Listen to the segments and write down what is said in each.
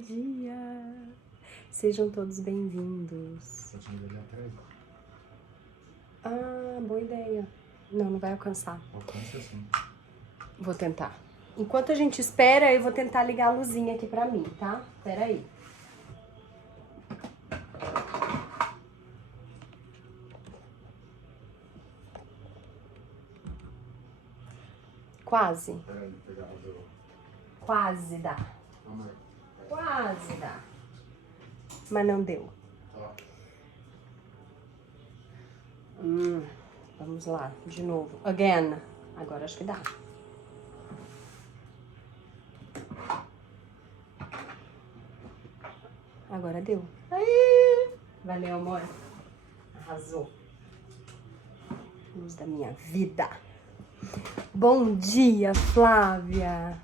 dia! Sejam todos bem-vindos. Ah, boa ideia. Não vai alcançar. Alcança sim. Vou tentar. Enquanto a gente espera, eu vou tentar ligar a luzinha aqui pra mim, tá? Espera aí. Quase. Peraí, pegar o... Quase dá. Amor. Quase dá. Mas não deu. Ó. Vamos lá, de novo. Again. Agora acho que dá. Agora deu. Aí. Valeu, amor. Arrasou. Luz da minha vida. Bom dia, Flávia.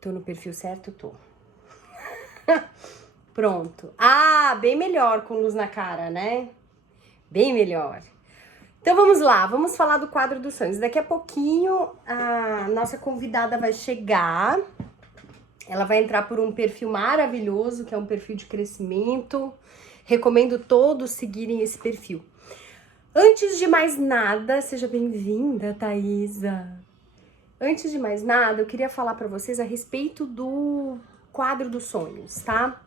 Tô no perfil certo? Tô. Pronto. Ah, bem melhor com luz na cara, né? Bem melhor. Então vamos lá, vamos falar do quadro dos sonhos. Daqui a pouquinho a nossa convidada vai chegar. Ela vai entrar por um perfil maravilhoso, que é um perfil de crescimento. Recomendo todos seguirem esse perfil. Antes de mais nada, seja bem-vinda, Thaisa. Antes de mais nada, eu queria falar para vocês a respeito do quadro dos sonhos, tá?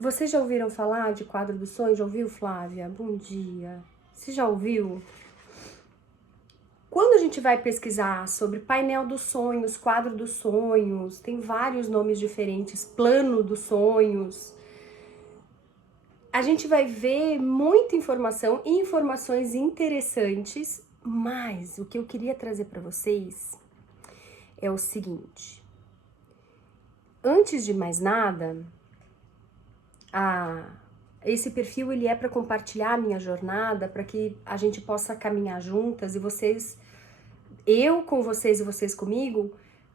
Vocês já ouviram falar de quadro dos sonhos? Já ouviu, Flávia? Bom dia. Você já ouviu? Quando a gente vai pesquisar sobre painel dos sonhos, quadro dos sonhos, tem vários nomes diferentes, plano dos sonhos, a gente vai ver muita informação e informações interessantes, mas o que eu queria trazer para vocês é o seguinte. Antes de mais nada, esse perfil ele é para compartilhar a minha jornada, para que a gente possa caminhar juntas e vocês, eu com vocês e vocês comigo,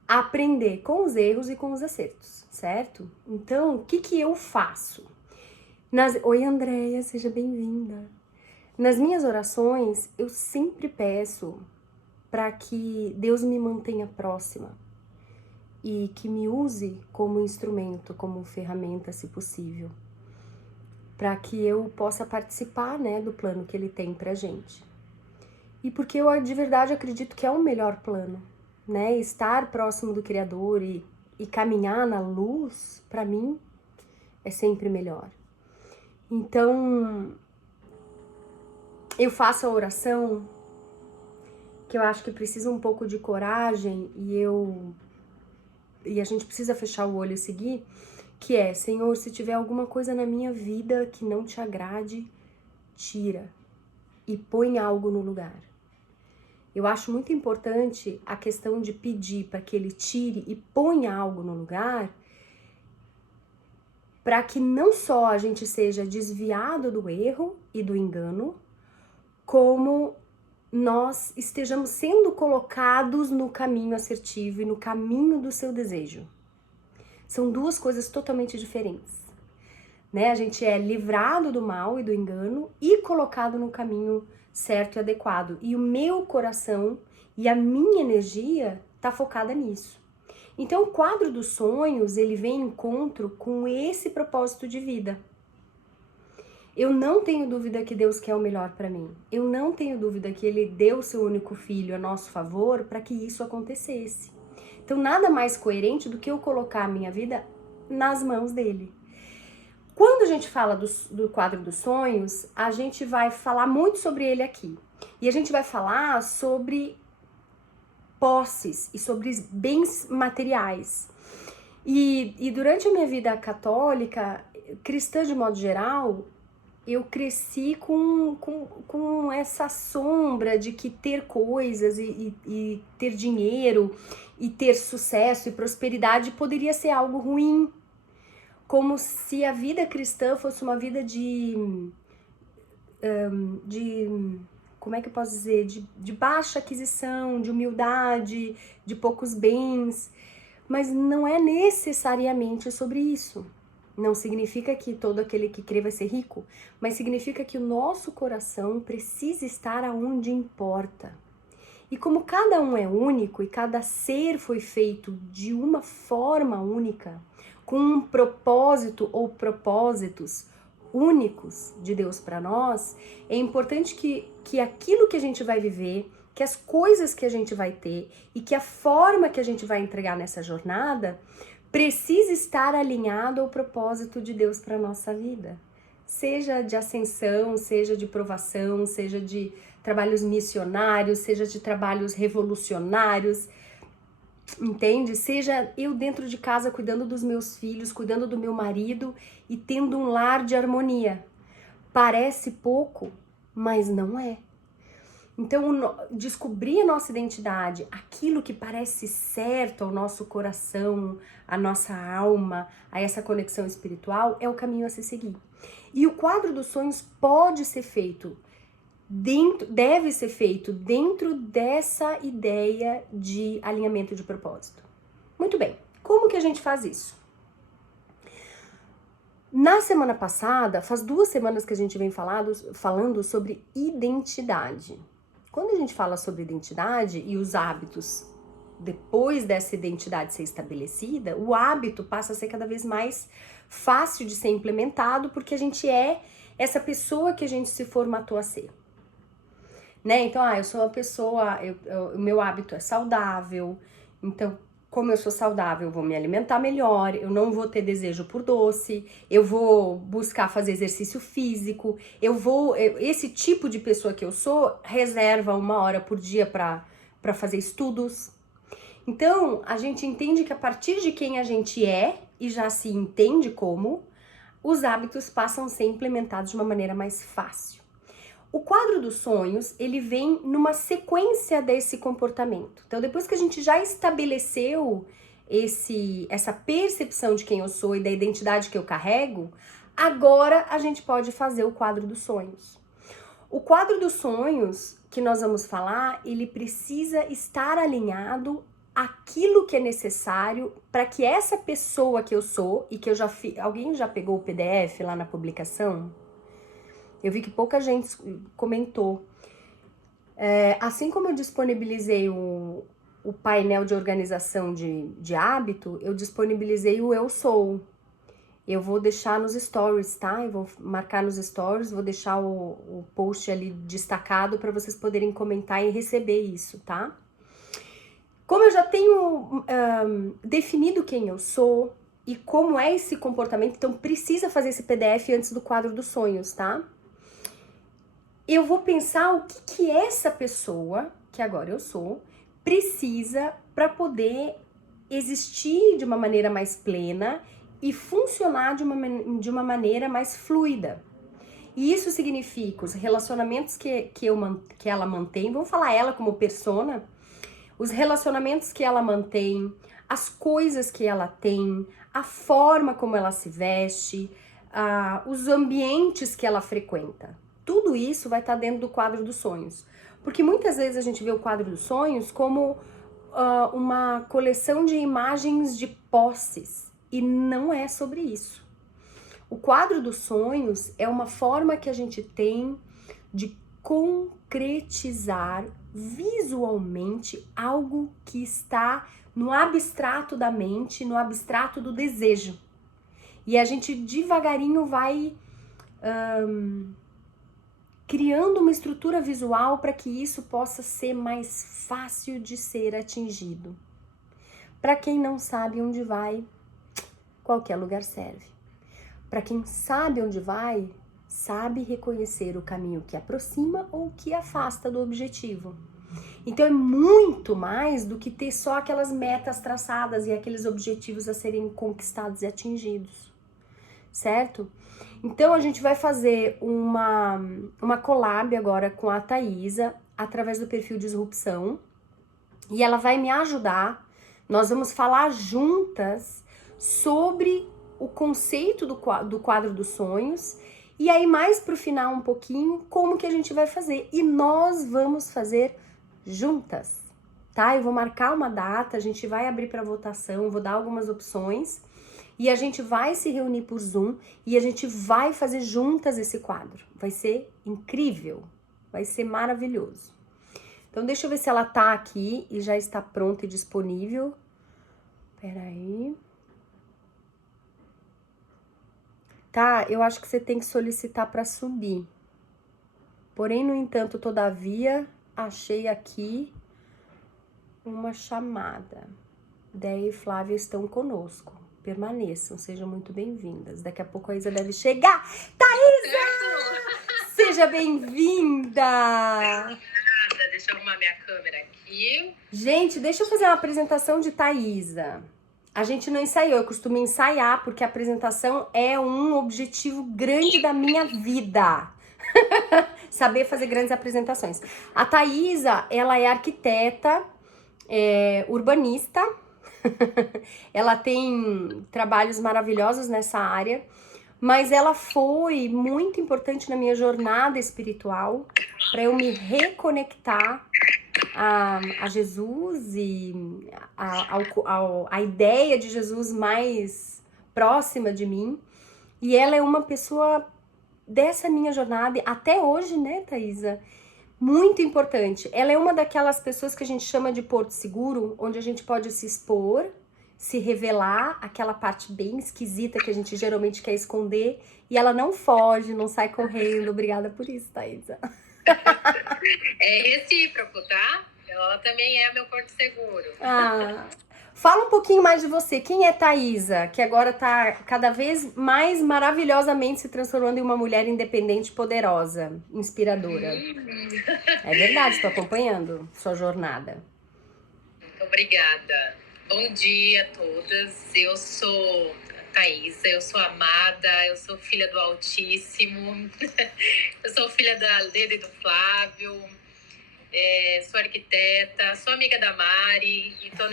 aprender com os erros e com os acertos, certo? Então, o que eu faço? Oi, Andréia, seja bem-vinda. Nas minhas orações, eu sempre peço para que Deus me mantenha próxima e que me use como instrumento, como ferramenta, se possível, para que eu possa participar, né, do plano que Ele tem pra gente. E porque eu de verdade acredito que é o melhor plano, né? Estar próximo do Criador e caminhar na luz, para mim, é sempre melhor. Então, eu faço a oração que eu acho que precisa um pouco de coragem e a gente precisa fechar o olho e seguir, que é: Senhor, se tiver alguma coisa na minha vida que não te agrade, tira e põe algo no lugar. Eu acho muito importante a questão de pedir para que Ele tire e ponha algo no lugar, para que não só a gente seja desviado do erro e do engano, como nós estejamos sendo colocados no caminho assertivo e no caminho do seu desejo. São duas coisas totalmente diferentes, né? A gente é livrado do mal e do engano e colocado no caminho certo e adequado. E o meu coração e a minha energia tá focada nisso. Então, o quadro dos sonhos, ele vem em encontro com esse propósito de vida. Eu não tenho dúvida que Deus quer o melhor para mim. Eu não tenho dúvida que Ele deu o seu único filho a nosso favor para que isso acontecesse. Então, nada mais coerente do que eu colocar a minha vida nas mãos dele. Quando a gente fala do quadro dos sonhos, a gente vai falar muito sobre ele aqui. E a gente vai falar sobre posses e sobre bens materiais. E durante a minha vida católica, cristã de modo geral, eu cresci com essa sombra de que ter coisas e ter dinheiro e ter sucesso e prosperidade poderia ser algo ruim. Como se a vida cristã fosse uma vida como é que eu posso dizer? De baixa aquisição, de humildade, de poucos bens. Mas não é necessariamente sobre isso. Não significa que todo aquele que crê vai ser rico, mas significa que o nosso coração precisa estar aonde importa. E como cada um é único e cada ser foi feito de uma forma única, com um propósito ou propósitos únicos de Deus para nós, é importante que aquilo que a gente vai viver, que as coisas que a gente vai ter e que a forma que a gente vai entregar nessa jornada precisa estar alinhado ao propósito de Deus para nossa vida. Seja de ascensão, seja de provação, seja de trabalhos missionários, seja de trabalhos revolucionários, entende? Seja eu dentro de casa cuidando dos meus filhos, cuidando do meu marido e tendo um lar de harmonia. Parece pouco, mas não é. Então, descobrir a nossa identidade, aquilo que parece certo ao nosso coração, à nossa alma, a essa conexão espiritual, é o caminho a se seguir. E o quadro dos sonhos pode ser feito deve ser feito dentro dessa ideia de alinhamento de propósito. Muito bem, como que a gente faz isso? Na semana passada, faz 2 semanas que a gente vem falando sobre identidade. Quando a gente fala sobre identidade e os hábitos, depois dessa identidade ser estabelecida, o hábito passa a ser cada vez mais fácil de ser implementado, porque a gente é essa pessoa que a gente se formatou a ser. Né? Então, eu sou uma pessoa, o meu hábito é saudável, então, como eu sou saudável, eu vou me alimentar melhor, eu não vou ter desejo por doce, eu vou buscar fazer exercício físico, esse tipo de pessoa que eu sou, reserva 1 hora por dia para fazer estudos. Então, a gente entende que a partir de quem a gente é, e já se entende como, os hábitos passam a ser implementados de uma maneira mais fácil. O quadro dos sonhos, ele vem numa sequência desse comportamento. Então, depois que a gente já estabeleceu essa percepção de quem eu sou e da identidade que eu carrego, agora a gente pode fazer o quadro dos sonhos. O quadro dos sonhos que nós vamos falar, ele precisa estar alinhado àquilo que é necessário para que essa pessoa que eu sou e que eu já fiz... Alguém já pegou o PDF lá na publicação? Eu vi que pouca gente comentou. Assim como eu disponibilizei o painel de organização de hábito, eu disponibilizei o Eu Sou. Eu vou deixar nos stories, tá? Eu vou marcar nos stories, vou deixar o post ali destacado para vocês poderem comentar e receber isso, tá? Como eu já tenho definido quem eu sou e como é esse comportamento, então precisa fazer esse PDF antes do quadro dos sonhos, tá? Eu vou pensar o que essa pessoa, que agora eu sou, precisa para poder existir de uma maneira mais plena e funcionar de uma maneira mais fluida. E isso significa os relacionamentos que ela mantém, vamos falar ela como persona, os relacionamentos que ela mantém, as coisas que ela tem, a forma como ela se veste, os ambientes que ela frequenta. Tudo isso vai estar dentro do quadro dos sonhos. Porque muitas vezes a gente vê o quadro dos sonhos como uma coleção de imagens de posses. E não é sobre isso. O quadro dos sonhos é uma forma que a gente tem de concretizar visualmente algo que está no abstrato da mente, no abstrato do desejo. E a gente devagarinho vai... criando uma estrutura visual para que isso possa ser mais fácil de ser atingido. Para quem não sabe onde vai, qualquer lugar serve. Para quem sabe onde vai, sabe reconhecer o caminho que aproxima ou que afasta do objetivo. Então é muito mais do que ter só aquelas metas traçadas e aqueles objetivos a serem conquistados e atingidos, certo? Então a gente vai fazer uma collab agora com a Thaisa, através do perfil Disrupção, e ela vai me ajudar, nós vamos falar juntas sobre o conceito do quadro dos sonhos, e aí mais pro final um pouquinho, como que a gente vai fazer, e nós vamos fazer juntas, tá? Eu vou marcar uma data, a gente vai abrir para votação, vou dar algumas opções, e a gente vai se reunir por Zoom e a gente vai fazer juntas esse quadro. Vai ser incrível, vai ser maravilhoso. Então deixa eu ver se ela tá aqui e já está pronta e disponível. Peraí. Tá, eu acho que você tem que solicitar para subir. Porém, no entanto, todavia, achei aqui uma chamada. Déia e Flávia estão conosco. Permaneçam, sejam muito bem-vindas. Daqui a pouco a Isa deve chegar. Thaísa! Seja bem-vinda! Deixa eu arrumar minha câmera aqui. Gente, deixa eu fazer uma apresentação de Thaísa. A gente não ensaiou, eu costumo ensaiar, porque a apresentação é um objetivo grande da minha vida. Saber fazer grandes apresentações. A Thaísa, ela é arquiteta, urbanista. Ela tem trabalhos maravilhosos nessa área, mas ela foi muito importante na minha jornada espiritual para eu me reconectar a Jesus e a ideia de Jesus mais próxima de mim. E ela é uma pessoa dessa minha jornada, até hoje, né, Thaísa? Muito importante. Ela é uma daquelas pessoas que a gente chama de porto seguro, onde a gente pode se expor, se revelar, aquela parte bem esquisita que a gente geralmente quer esconder, e ela não foge, não sai correndo. Obrigada por isso, Thaísa. É recíproco, tá? Ela também é meu porto seguro. Fala um pouquinho mais de você. Quem é Thaísa, que agora tá cada vez mais maravilhosamente se transformando em uma mulher independente, poderosa, inspiradora? É verdade, tô acompanhando sua jornada. Muito obrigada. Bom dia a todas. Eu sou Thaísa, eu sou amada, eu sou filha do Altíssimo, eu sou filha da Leda e do Flávio, sou arquiteta, sou amiga da Mari e tô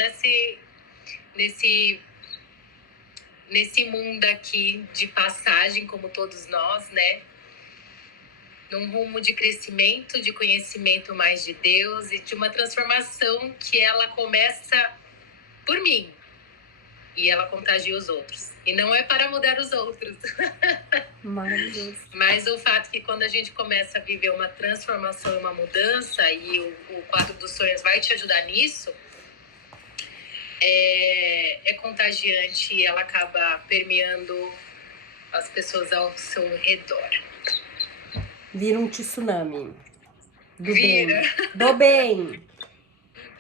nesse mundo aqui de passagem, como todos nós, né? Num rumo de crescimento, de conhecimento mais de Deus e de uma transformação que ela começa por mim e ela contagia os outros. E não é para mudar os outros. Maravilhoso. Mas o fato que quando a gente começa a viver uma transformação e uma mudança, e o quadro dos sonhos vai te ajudar nisso, é contagiante e ela acaba permeando as pessoas ao seu redor. Vira um tsunami. Do Vira. bem. Do bem.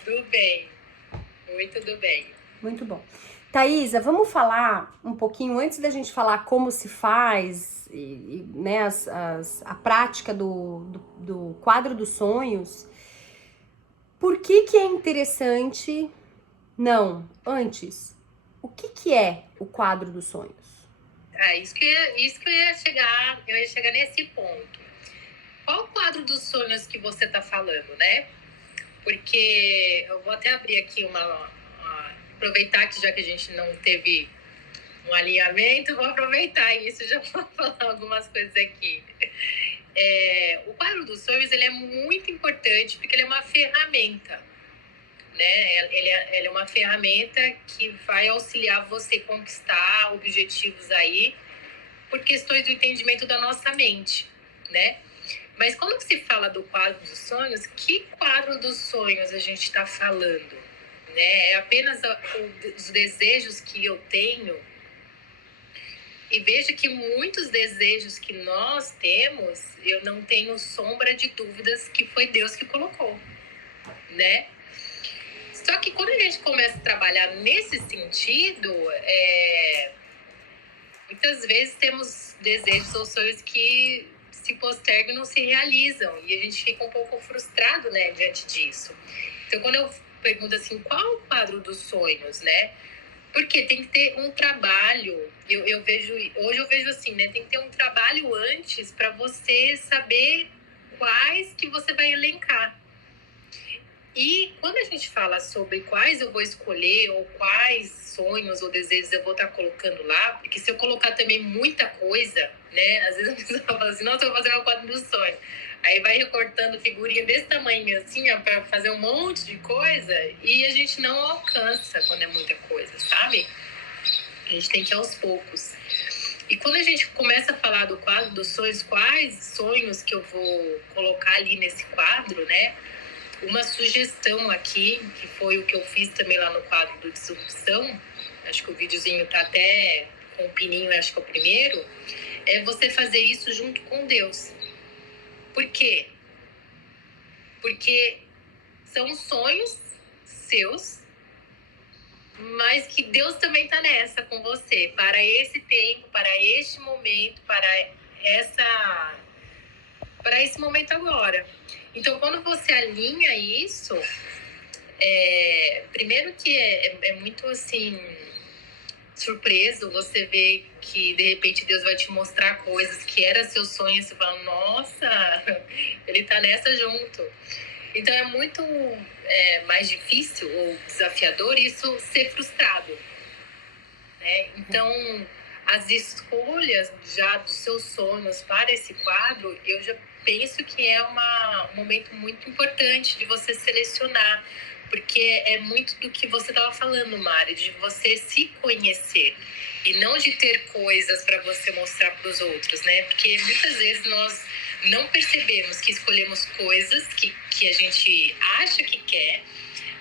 Do bem. Muito do bem. Muito bom. Thaísa, vamos falar um pouquinho, antes da gente falar como se faz, né, a prática do quadro dos sonhos, por que é interessante... Não, antes, o que é o quadro dos sonhos? Isso que eu ia chegar, nesse ponto. Qual o quadro dos sonhos que você está falando, né? Porque eu vou até abrir aqui aproveitar que já que a gente não teve um alinhamento, vou aproveitar isso e já vou falar algumas coisas aqui. O quadro dos sonhos, ele é muito importante porque ele é uma ferramenta, né? Ele é uma ferramenta que vai auxiliar você a conquistar objetivos aí por questões do entendimento da nossa mente, né? Mas quando se fala do quadro dos sonhos, que quadro dos sonhos a gente está falando? Né? É apenas os desejos que eu tenho. E veja que muitos desejos que nós temos, eu não tenho sombra de dúvidas que foi Deus que colocou, né? Só que quando a gente começa a trabalhar nesse sentido, muitas vezes temos desejos ou sonhos que se postergam e não se realizam. E a gente fica um pouco frustrado, né, diante disso. Então, quando eu pergunto assim, qual o quadro dos sonhos, né? Porque tem que ter um trabalho, hoje eu vejo assim, né? Tem que ter um trabalho antes para você saber quais que você vai elencar. E quando a gente fala sobre quais eu vou escolher, ou quais sonhos ou desejos eu vou estar colocando lá, porque se eu colocar também muita coisa, né? Às vezes a pessoa fala assim, nossa, eu vou fazer meu quadro dos sonhos. Aí vai recortando figurinha desse tamanho assim, ó, pra fazer um monte de coisa, e a gente não alcança quando é muita coisa, sabe? A gente tem que ir aos poucos. E quando a gente começa a falar do quadro dos sonhos, quais sonhos que eu vou colocar ali nesse quadro, né? Uma sugestão aqui, que foi o que eu fiz também lá no quadro do Disrupção, acho que o videozinho tá até com o pininho, acho que é o primeiro, é você fazer isso junto com Deus. Por quê? Porque são sonhos seus, mas que Deus também tá nessa com você, para esse tempo, para este momento, para esse momento agora. Então, quando você alinha isso, primeiro que é muito assim surpreso você ver que de repente Deus vai te mostrar coisas que eram seus sonhos e você fala, nossa, ele tá nessa junto. Então é muito mais difícil ou desafiador isso ser frustrado, né? Então as escolhas já dos seus sonhos para esse quadro, eu já penso que é um momento muito importante de você selecionar, porque é muito do que você estava falando, Mari, de você se conhecer e não de ter coisas para você mostrar para os outros, né? Porque muitas vezes nós não percebemos que escolhemos coisas que a gente acha que quer,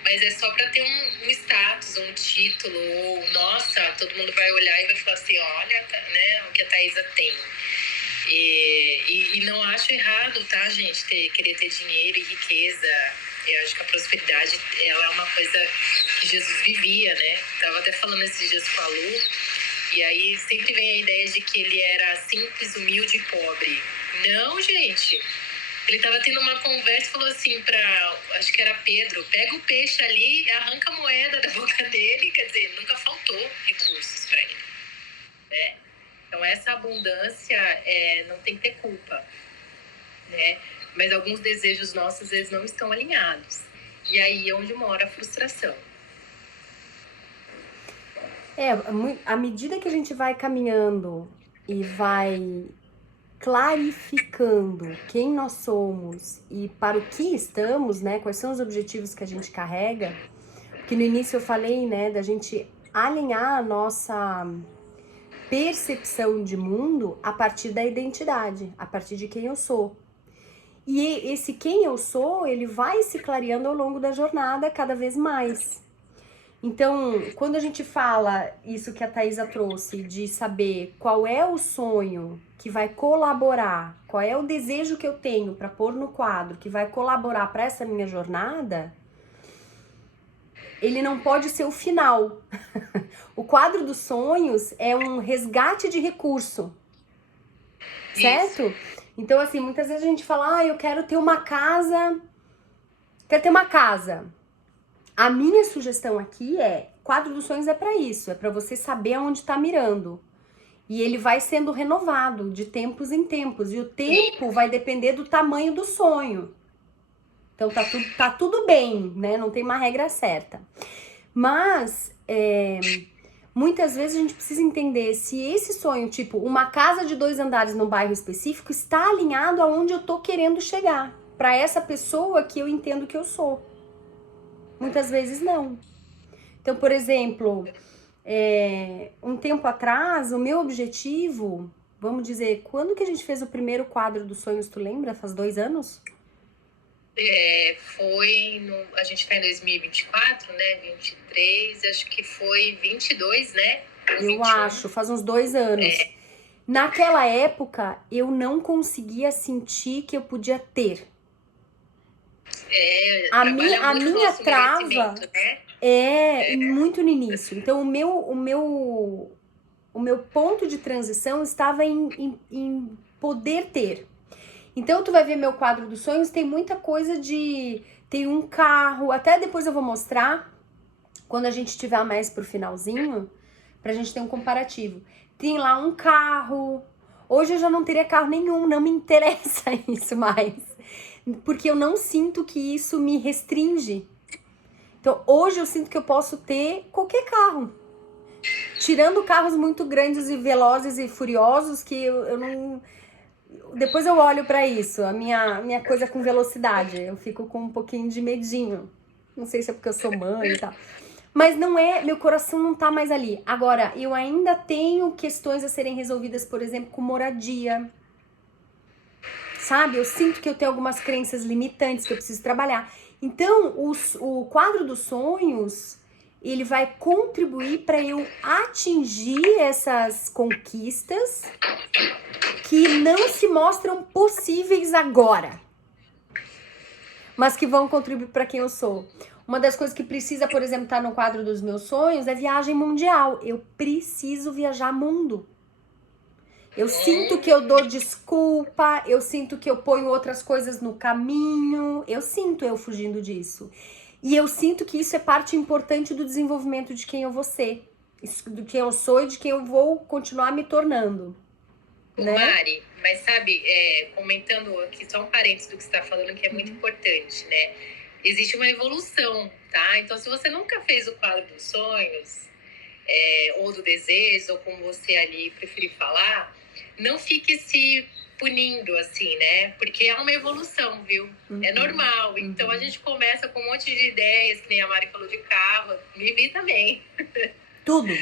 mas é só para ter um status, um título, ou nossa, todo mundo vai olhar e vai falar assim, olha, né, o que a Thaisa tem. E não acho errado, tá, gente, querer ter dinheiro e riqueza. Eu acho que a prosperidade, ela é uma coisa que Jesus vivia, né? Tava até falando esses dias com a Lu, e aí sempre vem a ideia de que ele era simples, humilde e pobre. Não, gente. Ele tava tendo uma conversa e falou assim acho que era Pedro, pega o peixe ali, arranca a moeda da boca dele, quer dizer, nunca faltou recursos para ele, né? Então essa abundância não tem que ter culpa, né? Mas alguns desejos nossos, às vezes, não estão alinhados. E aí é onde mora a frustração. À medida que a gente vai caminhando e vai clarificando quem nós somos e para o que estamos, né? Quais são os objetivos que a gente carrega. Que no início eu falei, né, da gente alinhar a nossa percepção de mundo a partir da identidade, a partir de quem eu sou. E esse quem eu sou, ele vai se clareando ao longo da jornada cada vez mais. Então, quando a gente fala isso que a Thaisa trouxe, de saber qual é o sonho que vai colaborar, qual é o desejo que eu tenho para pôr no quadro, que vai colaborar para essa minha jornada, ele não pode ser o final. O quadro dos sonhos é um resgate de recurso, certo? Isso. Então, assim, muitas vezes a gente fala, eu quero ter uma casa, A minha sugestão aqui quadro dos sonhos é para isso, é para você saber aonde tá mirando. E ele vai sendo renovado de tempos em tempos, e o tempo vai depender do tamanho do sonho. Então tá tudo bem, né? Não tem uma regra certa. Mas muitas vezes a gente precisa entender se esse sonho, tipo uma casa de 2 andares num bairro específico, está alinhado aonde eu tô querendo chegar, para essa pessoa que eu entendo que eu sou. Muitas vezes não. Então, por exemplo, um tempo atrás, o meu objetivo, vamos dizer, quando que a gente fez o primeiro quadro dos sonhos, tu lembra? Faz 2 anos? A gente tá em 2024, né? 23, acho que foi 22, né? Eu acho, faz uns 2 anos. Naquela época, eu não conseguia sentir que eu podia ter. A minha trava, né? Muito no início. Então, o meu ponto de transição estava em poder ter. Então, tu vai ver meu quadro dos sonhos, tem muita coisa tem um carro, até depois eu vou mostrar, quando a gente estiver mais pro finalzinho, pra gente ter um comparativo. Tem lá um carro, hoje eu já não teria carro nenhum, não me interessa isso mais, porque eu não sinto que isso me restringe. Então, hoje eu sinto que eu posso ter qualquer carro, tirando carros muito grandes e velozes e furiosos, que eu não... Depois eu olho pra isso, a minha coisa com velocidade, eu fico com um pouquinho de medinho. Não sei se é porque eu sou mãe e tal. Mas não meu coração não tá mais ali. Agora, eu ainda tenho questões a serem resolvidas, por exemplo, com moradia. Sabe? Eu sinto que eu tenho algumas crenças limitantes que eu preciso trabalhar. Então, o quadro dos sonhos, ele vai contribuir para eu atingir essas conquistas que não se mostram possíveis agora, mas que vão contribuir para quem eu sou. Uma das coisas que precisa, por exemplo, estar no quadro dos meus sonhos é viagem mundial. Eu preciso viajar mundo. Eu sinto que eu dou desculpa, eu sinto que eu ponho outras coisas no caminho, eu sinto eu fugindo disso. E eu sinto que isso é parte importante do desenvolvimento de quem eu vou ser, de quem eu sou e de quem eu vou continuar me tornando. Né? Mari, mas sabe, comentando aqui só um parênteses do que você está falando, que é muito importante, né? Existe uma evolução, tá? Então, se você nunca fez o quadro dos sonhos, ou do desejo, ou como você ali preferir falar, não fique se punindo, assim, né? Porque é uma evolução, viu? É normal. Então, a gente começa com um monte de ideias, que nem a Mari falou de carro, me vi também. Tudo.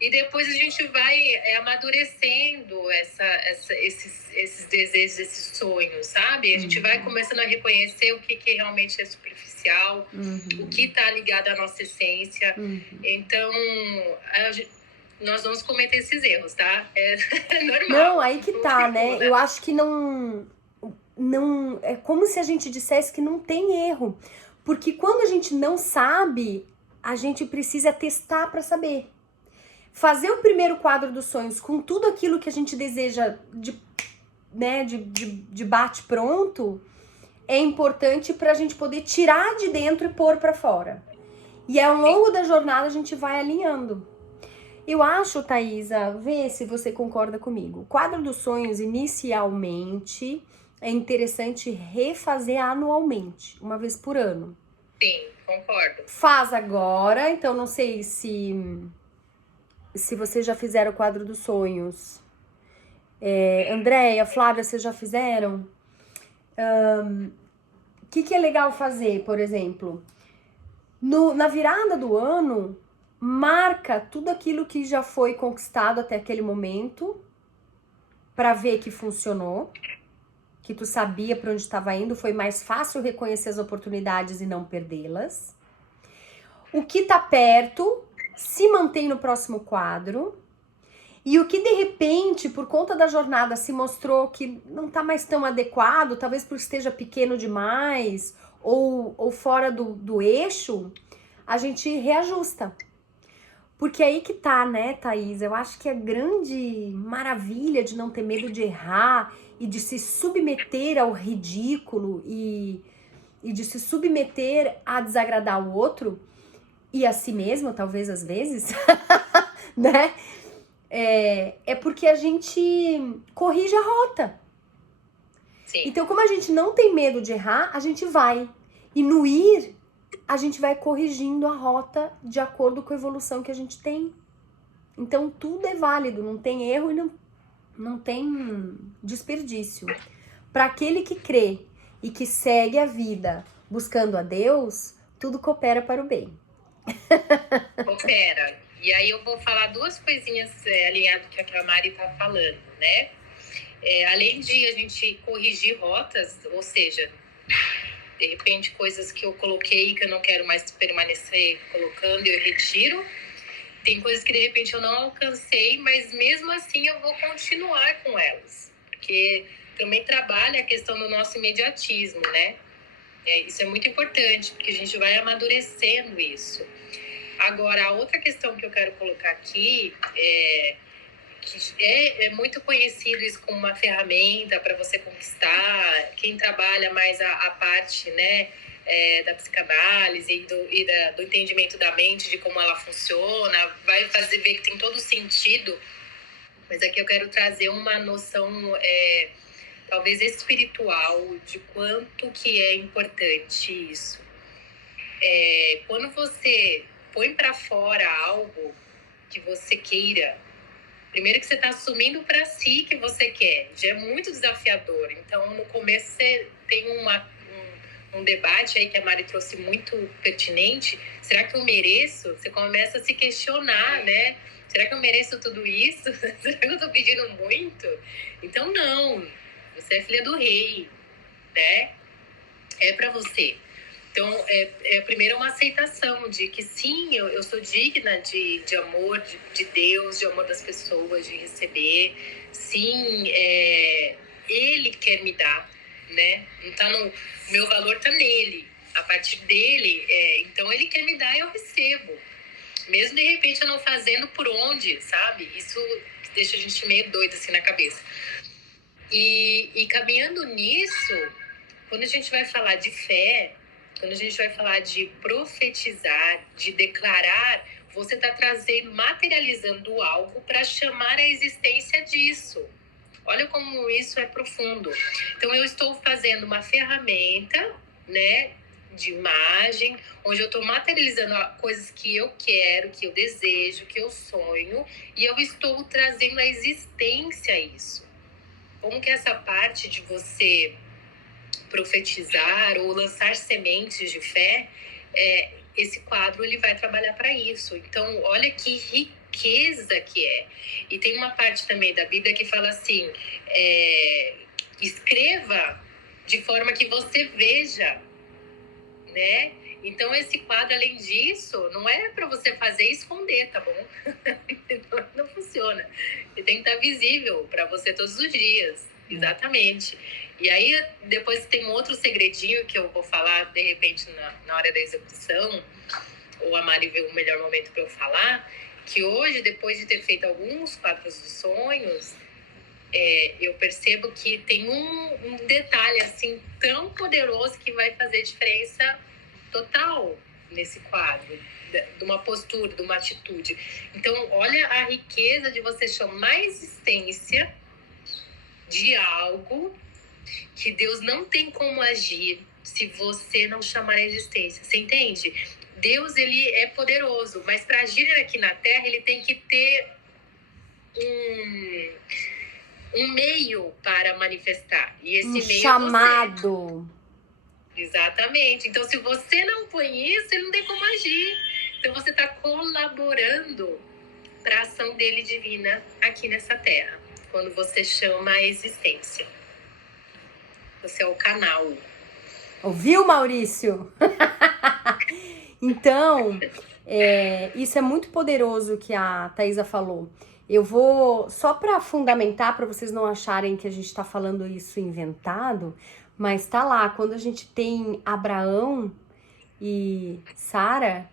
E depois a gente vai amadurecendo esses desejos, esses sonhos, sabe? A gente vai começando a reconhecer o que realmente é superficial, o que está ligado à nossa essência. Então, nós vamos cometer esses erros, tá? É normal. Não, aí que tá, né? Eu acho que não... É como se a gente dissesse que não tem erro. Porque quando a gente não sabe, a gente precisa testar para saber. Fazer o primeiro quadro dos sonhos com tudo aquilo que a gente deseja de bate pronto é importante pra gente poder tirar de dentro e pôr pra fora. E ao longo da jornada a gente vai alinhando. Eu acho, Thaisa, vê se você concorda comigo. O quadro dos sonhos, inicialmente, é interessante refazer anualmente, uma vez por ano. Sim, concordo. Faz agora, então não sei se vocês já fizeram o quadro dos sonhos. Andréia, Flávia, vocês já fizeram? O que é legal fazer, por exemplo? Na virada do ano, marca tudo aquilo que já foi conquistado até aquele momento, para ver que funcionou, que tu sabia para onde estava indo, foi mais fácil reconhecer as oportunidades e não perdê-las. O que tá perto se mantém no próximo quadro, e o que de repente, por conta da jornada, se mostrou que não tá mais tão adequado, talvez porque esteja pequeno demais, ou fora do eixo, a gente reajusta. Porque aí que tá, né, Thaís? Eu acho que a grande maravilha de não ter medo de errar e de se submeter ao ridículo e de se submeter a desagradar o outro, e a si mesmo, talvez às vezes, né? É porque a gente corrige a rota. Sim. Então, como a gente não tem medo de errar, a gente vai. E no ir, a gente vai corrigindo a rota de acordo com a evolução que a gente tem. Então, tudo é válido, não tem erro e não tem desperdício. Para aquele que crê e que segue a vida buscando a Deus, tudo coopera para o bem. Coopera. E aí eu vou falar duas coisinhas alinhado com o que a Mari tá falando, né? Além de a gente corrigir rotas, ou seja, de repente coisas que eu coloquei que eu não quero mais permanecer colocando, eu retiro. Tem coisas que de repente eu não alcancei, mas mesmo assim eu vou continuar com elas. Porque também trabalha a questão do nosso imediatismo, né? Isso é muito importante, porque a gente vai amadurecendo isso. Agora, a outra questão que eu quero colocar aqui que é muito conhecido isso como uma ferramenta para você conquistar. Quem trabalha mais a parte, né, da psicanálise e do entendimento da mente, de como ela funciona, vai fazer ver que tem todo sentido. Mas aqui eu quero trazer uma noção talvez espiritual de quanto que é importante isso. Quando você põe para fora algo que você queira, primeiro que você está assumindo para si que você quer, já é muito desafiador. Então, no começo você tem um debate aí que a Mari trouxe muito pertinente. Será que eu mereço? Você começa a se questionar, né? Será que eu mereço tudo isso? Será que eu estou pedindo muito? Então, não. Você é filha do rei, né? É para você. Então, primeiro uma aceitação de que sim, eu sou digna de amor, de Deus, de amor das pessoas, de receber. Sim, Ele quer me dar, né? Não tá no... Meu valor tá nele. A partir dele, então Ele quer me dar e eu recebo. Mesmo de repente eu não fazendo por onde, sabe? Isso deixa a gente meio doido assim na cabeça. E caminhando nisso, quando a gente vai falar de fé, quando a gente vai falar de profetizar, de declarar, você está trazendo, materializando algo para chamar a existência disso. Olha como isso é profundo. Então, eu estou fazendo uma ferramenta, né, de imagem, onde eu estou materializando coisas que eu quero, que eu desejo, que eu sonho, e eu estou trazendo à existência isso. Como que essa parte de você profetizar ou lançar sementes de fé, esse quadro ele vai trabalhar para isso. Então, olha que riqueza que é. E tem uma parte também da Bíblia que fala assim, escreva de forma que você veja, né? Então, esse quadro, além disso, não é para você fazer e esconder, tá bom? Não funciona. Ele tem que estar visível para você todos os dias. Exatamente. E aí, depois tem um outro segredinho que eu vou falar, de repente, na hora da execução, ou a Mari vê o melhor momento para eu falar, que hoje, depois de ter feito alguns quadros dos sonhos, eu percebo que tem um detalhe, assim, tão poderoso que vai fazer diferença total nesse quadro, de uma postura, de uma atitude. Então, olha a riqueza de você chamar a existência de algo que Deus não tem como agir se você não chamar a existência. Você entende? Deus, ele é poderoso, mas para agir aqui na Terra, ele tem que ter um meio para manifestar. E esse meio chamado. É você. Exatamente. Então, se você não põe isso, ele não tem como agir. Então, você está colaborando para a ação dele divina aqui nessa Terra, quando você chama a existência. Você é o canal. Ouviu, Maurício? Então, isso é muito poderoso que a Thaisa falou. Eu vou, só para fundamentar, para vocês não acharem que a gente está falando isso inventado, mas tá lá, quando a gente tem Abraão e Sara,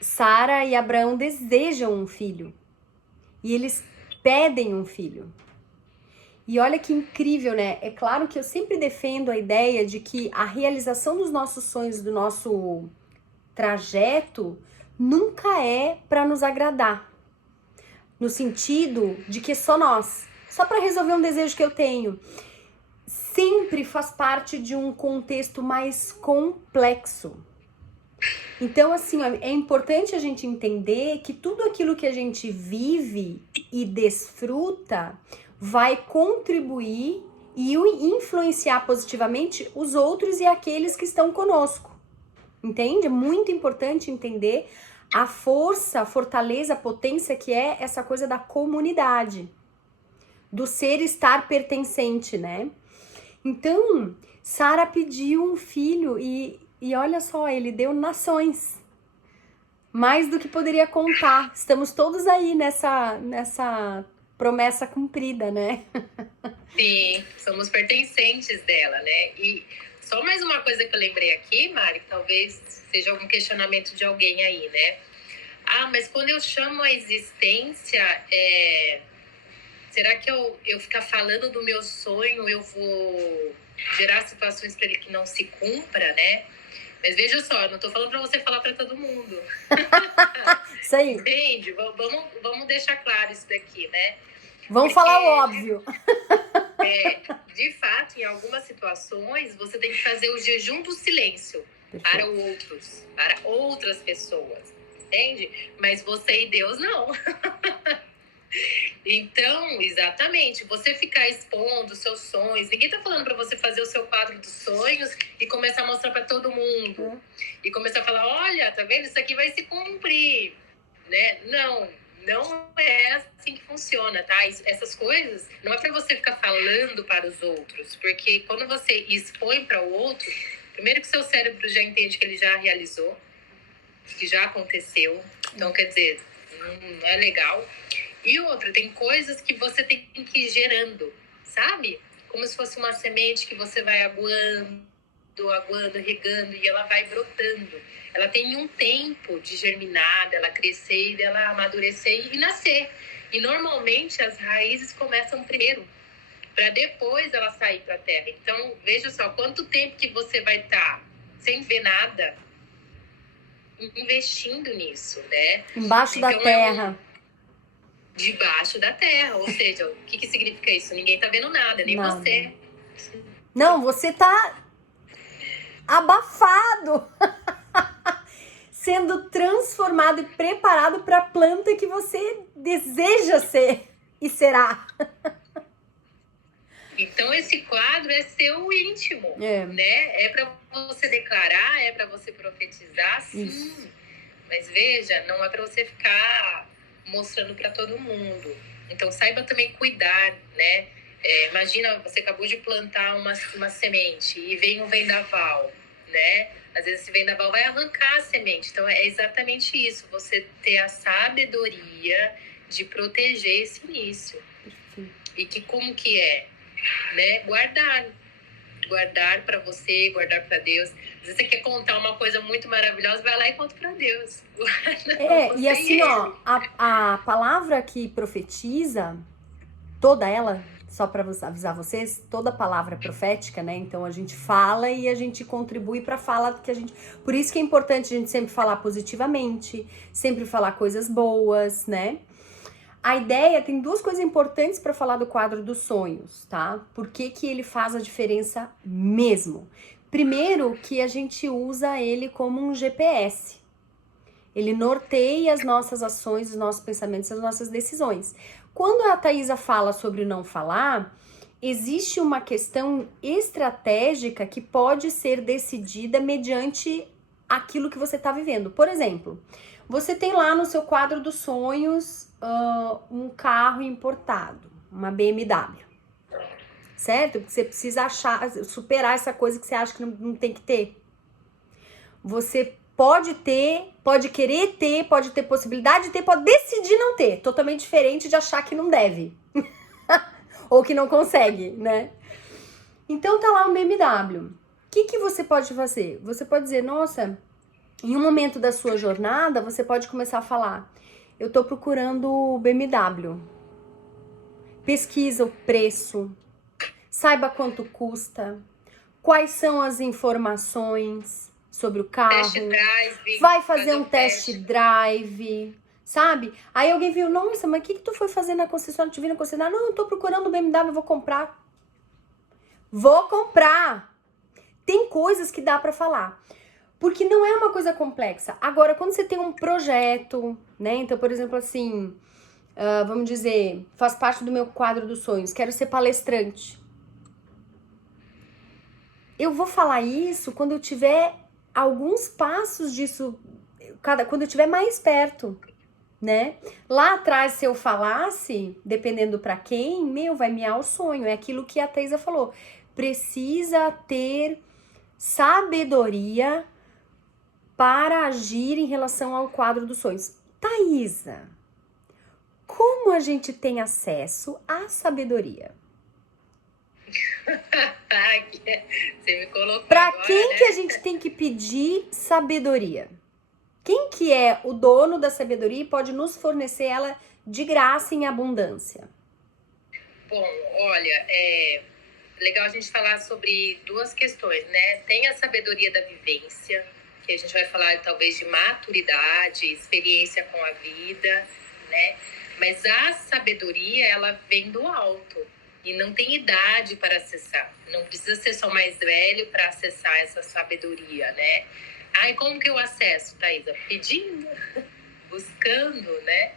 Sara e Abraão desejam um filho. E eles pedem um filho. E olha que incrível, né? É claro que eu sempre defendo a ideia de que a realização dos nossos sonhos, do nosso trajeto, nunca é para nos agradar. No sentido de que só nós, só para resolver um desejo que eu tenho. Sempre faz parte de um contexto mais complexo. Então, assim, é importante a gente entender que tudo aquilo que a gente vive e desfruta vai contribuir e influenciar positivamente os outros e aqueles que estão conosco. Entende? É muito importante entender a força, a fortaleza, a potência que é essa coisa da comunidade, do ser estar pertencente, né? Então, Sara pediu um filho e olha só, ele deu nações. Mais do que poderia contar. Estamos todos aí nessa promessa cumprida, né? Sim, somos pertencentes dela, né? E só mais uma coisa que eu lembrei aqui, Mari, que talvez seja algum questionamento de alguém aí, né? Ah, mas quando eu chamo a existência, será que eu ficar falando do meu sonho, eu vou gerar situações para ele que não se cumpra, né? Mas veja só, eu não tô falando para você falar para todo mundo. Isso aí. Entende? Vamos deixar claro isso daqui, né? Vamos falar o óbvio. De fato, em algumas situações, você tem que fazer o jejum do silêncio para outros, para outras pessoas, entende? Mas você e Deus não. Então, exatamente, você ficar expondo os seus sonhos, ninguém tá falando para você fazer o seu quadro dos sonhos e começar a mostrar para todo mundo. E começar a falar, olha, tá vendo? Isso aqui vai se cumprir, né? Não é assim que funciona, tá? Essas coisas não é para você ficar falando para os outros, porque quando você expõe para o outro, Primeiro que seu cérebro já entende que ele já realizou, que já aconteceu. Então, quer dizer, não é legal. E outra, tem coisas que você tem que ir gerando, sabe? Como se fosse uma semente que você vai aguando, regando, e ela vai brotando. Ela tem um tempo de germinar, dela crescer, dela amadurecer e nascer. E normalmente as raízes começam primeiro, para depois ela sair para a terra. Então, veja só, quanto tempo que você vai estar sem ver nada, investindo nisso, né? Embaixo da Então, terra. Debaixo da terra, ou seja, o que significa isso? Ninguém tá vendo nada, nem Nada. você. Não, você tá abafado. Sendo transformado e preparado para a planta que você deseja ser e será. Então esse quadro é seu íntimo, né? É para você declarar, é para você profetizar, sim. Isso. Mas veja, não é para você ficar mostrando para todo mundo. Então saiba também cuidar, né? Imagina, você acabou de plantar uma semente e vem um vendaval, né? Às vezes esse vendaval vai arrancar a semente. Então é exatamente isso, você ter a sabedoria de proteger esse início. E que como que é? Né? Guardar para você, guardar para Deus. Às vezes você quer contar uma coisa muito maravilhosa, vai lá e conta para Deus. E assim, ó, a palavra que profetiza, toda ela, só para avisar vocês, toda palavra é profética, né? Então a gente fala e a gente contribui para fala que a gente. Por isso que é importante a gente sempre falar positivamente, sempre falar coisas boas, né? A ideia, tem duas coisas importantes para falar do quadro dos sonhos, tá? Por que que ele faz a diferença mesmo? Primeiro, que a gente usa ele como um GPS. Ele norteia as nossas ações, os nossos pensamentos, as nossas decisões. Quando a Thaisa fala sobre não falar, existe uma questão estratégica que pode ser decidida mediante aquilo que você está vivendo. Por exemplo, você tem lá no seu quadro dos sonhos um carro importado, uma BMW, certo? Porque você precisa superar essa coisa que você acha que não tem que ter. Você pode ter, pode querer ter, pode ter possibilidade de ter, pode decidir não ter. Totalmente diferente de achar que não deve. Ou que não consegue, né? Então tá lá um BMW. O que você pode fazer? Você pode dizer, nossa, em um momento da sua jornada, você pode começar a falar, eu tô procurando o BMW. Pesquisa o preço, saiba quanto custa, quais são as informações sobre o carro, test drive, vai fazer um test drive, sabe? Aí alguém viu, nossa, mas o que tu foi fazer na concessionária? Te vi na concessionária? Não, eu tô procurando um BMW, vou comprar. Vou comprar. Tem coisas que dá pra falar. Porque não é uma coisa complexa. Agora, quando você tem um projeto, né? Então, por exemplo, assim, vamos dizer, faz parte do meu quadro dos sonhos, quero ser palestrante. Eu vou falar isso quando eu tiver alguns passos disso, quando eu estiver mais perto, né? Lá atrás, se eu falasse, dependendo pra quem, vai miar o sonho. É aquilo que a Thaisa falou. Precisa ter sabedoria para agir em relação ao quadro dos sonhos. Thaisa, como a gente tem acesso à sabedoria? Você me colocou para agora, quem né? que a gente tem que pedir sabedoria? Quem que é o dono da sabedoria e pode nos fornecer ela de graça em abundância? Bom, olha, legal a gente falar sobre duas questões, né? Tem a sabedoria da vivência, que a gente vai falar talvez de maturidade, experiência com a vida, né? Mas a sabedoria, ela vem do alto e não tem idade para acessar. Não precisa ser só mais velho para acessar essa sabedoria, né? E como que eu acesso, Thaisa? Pedindo, buscando, né?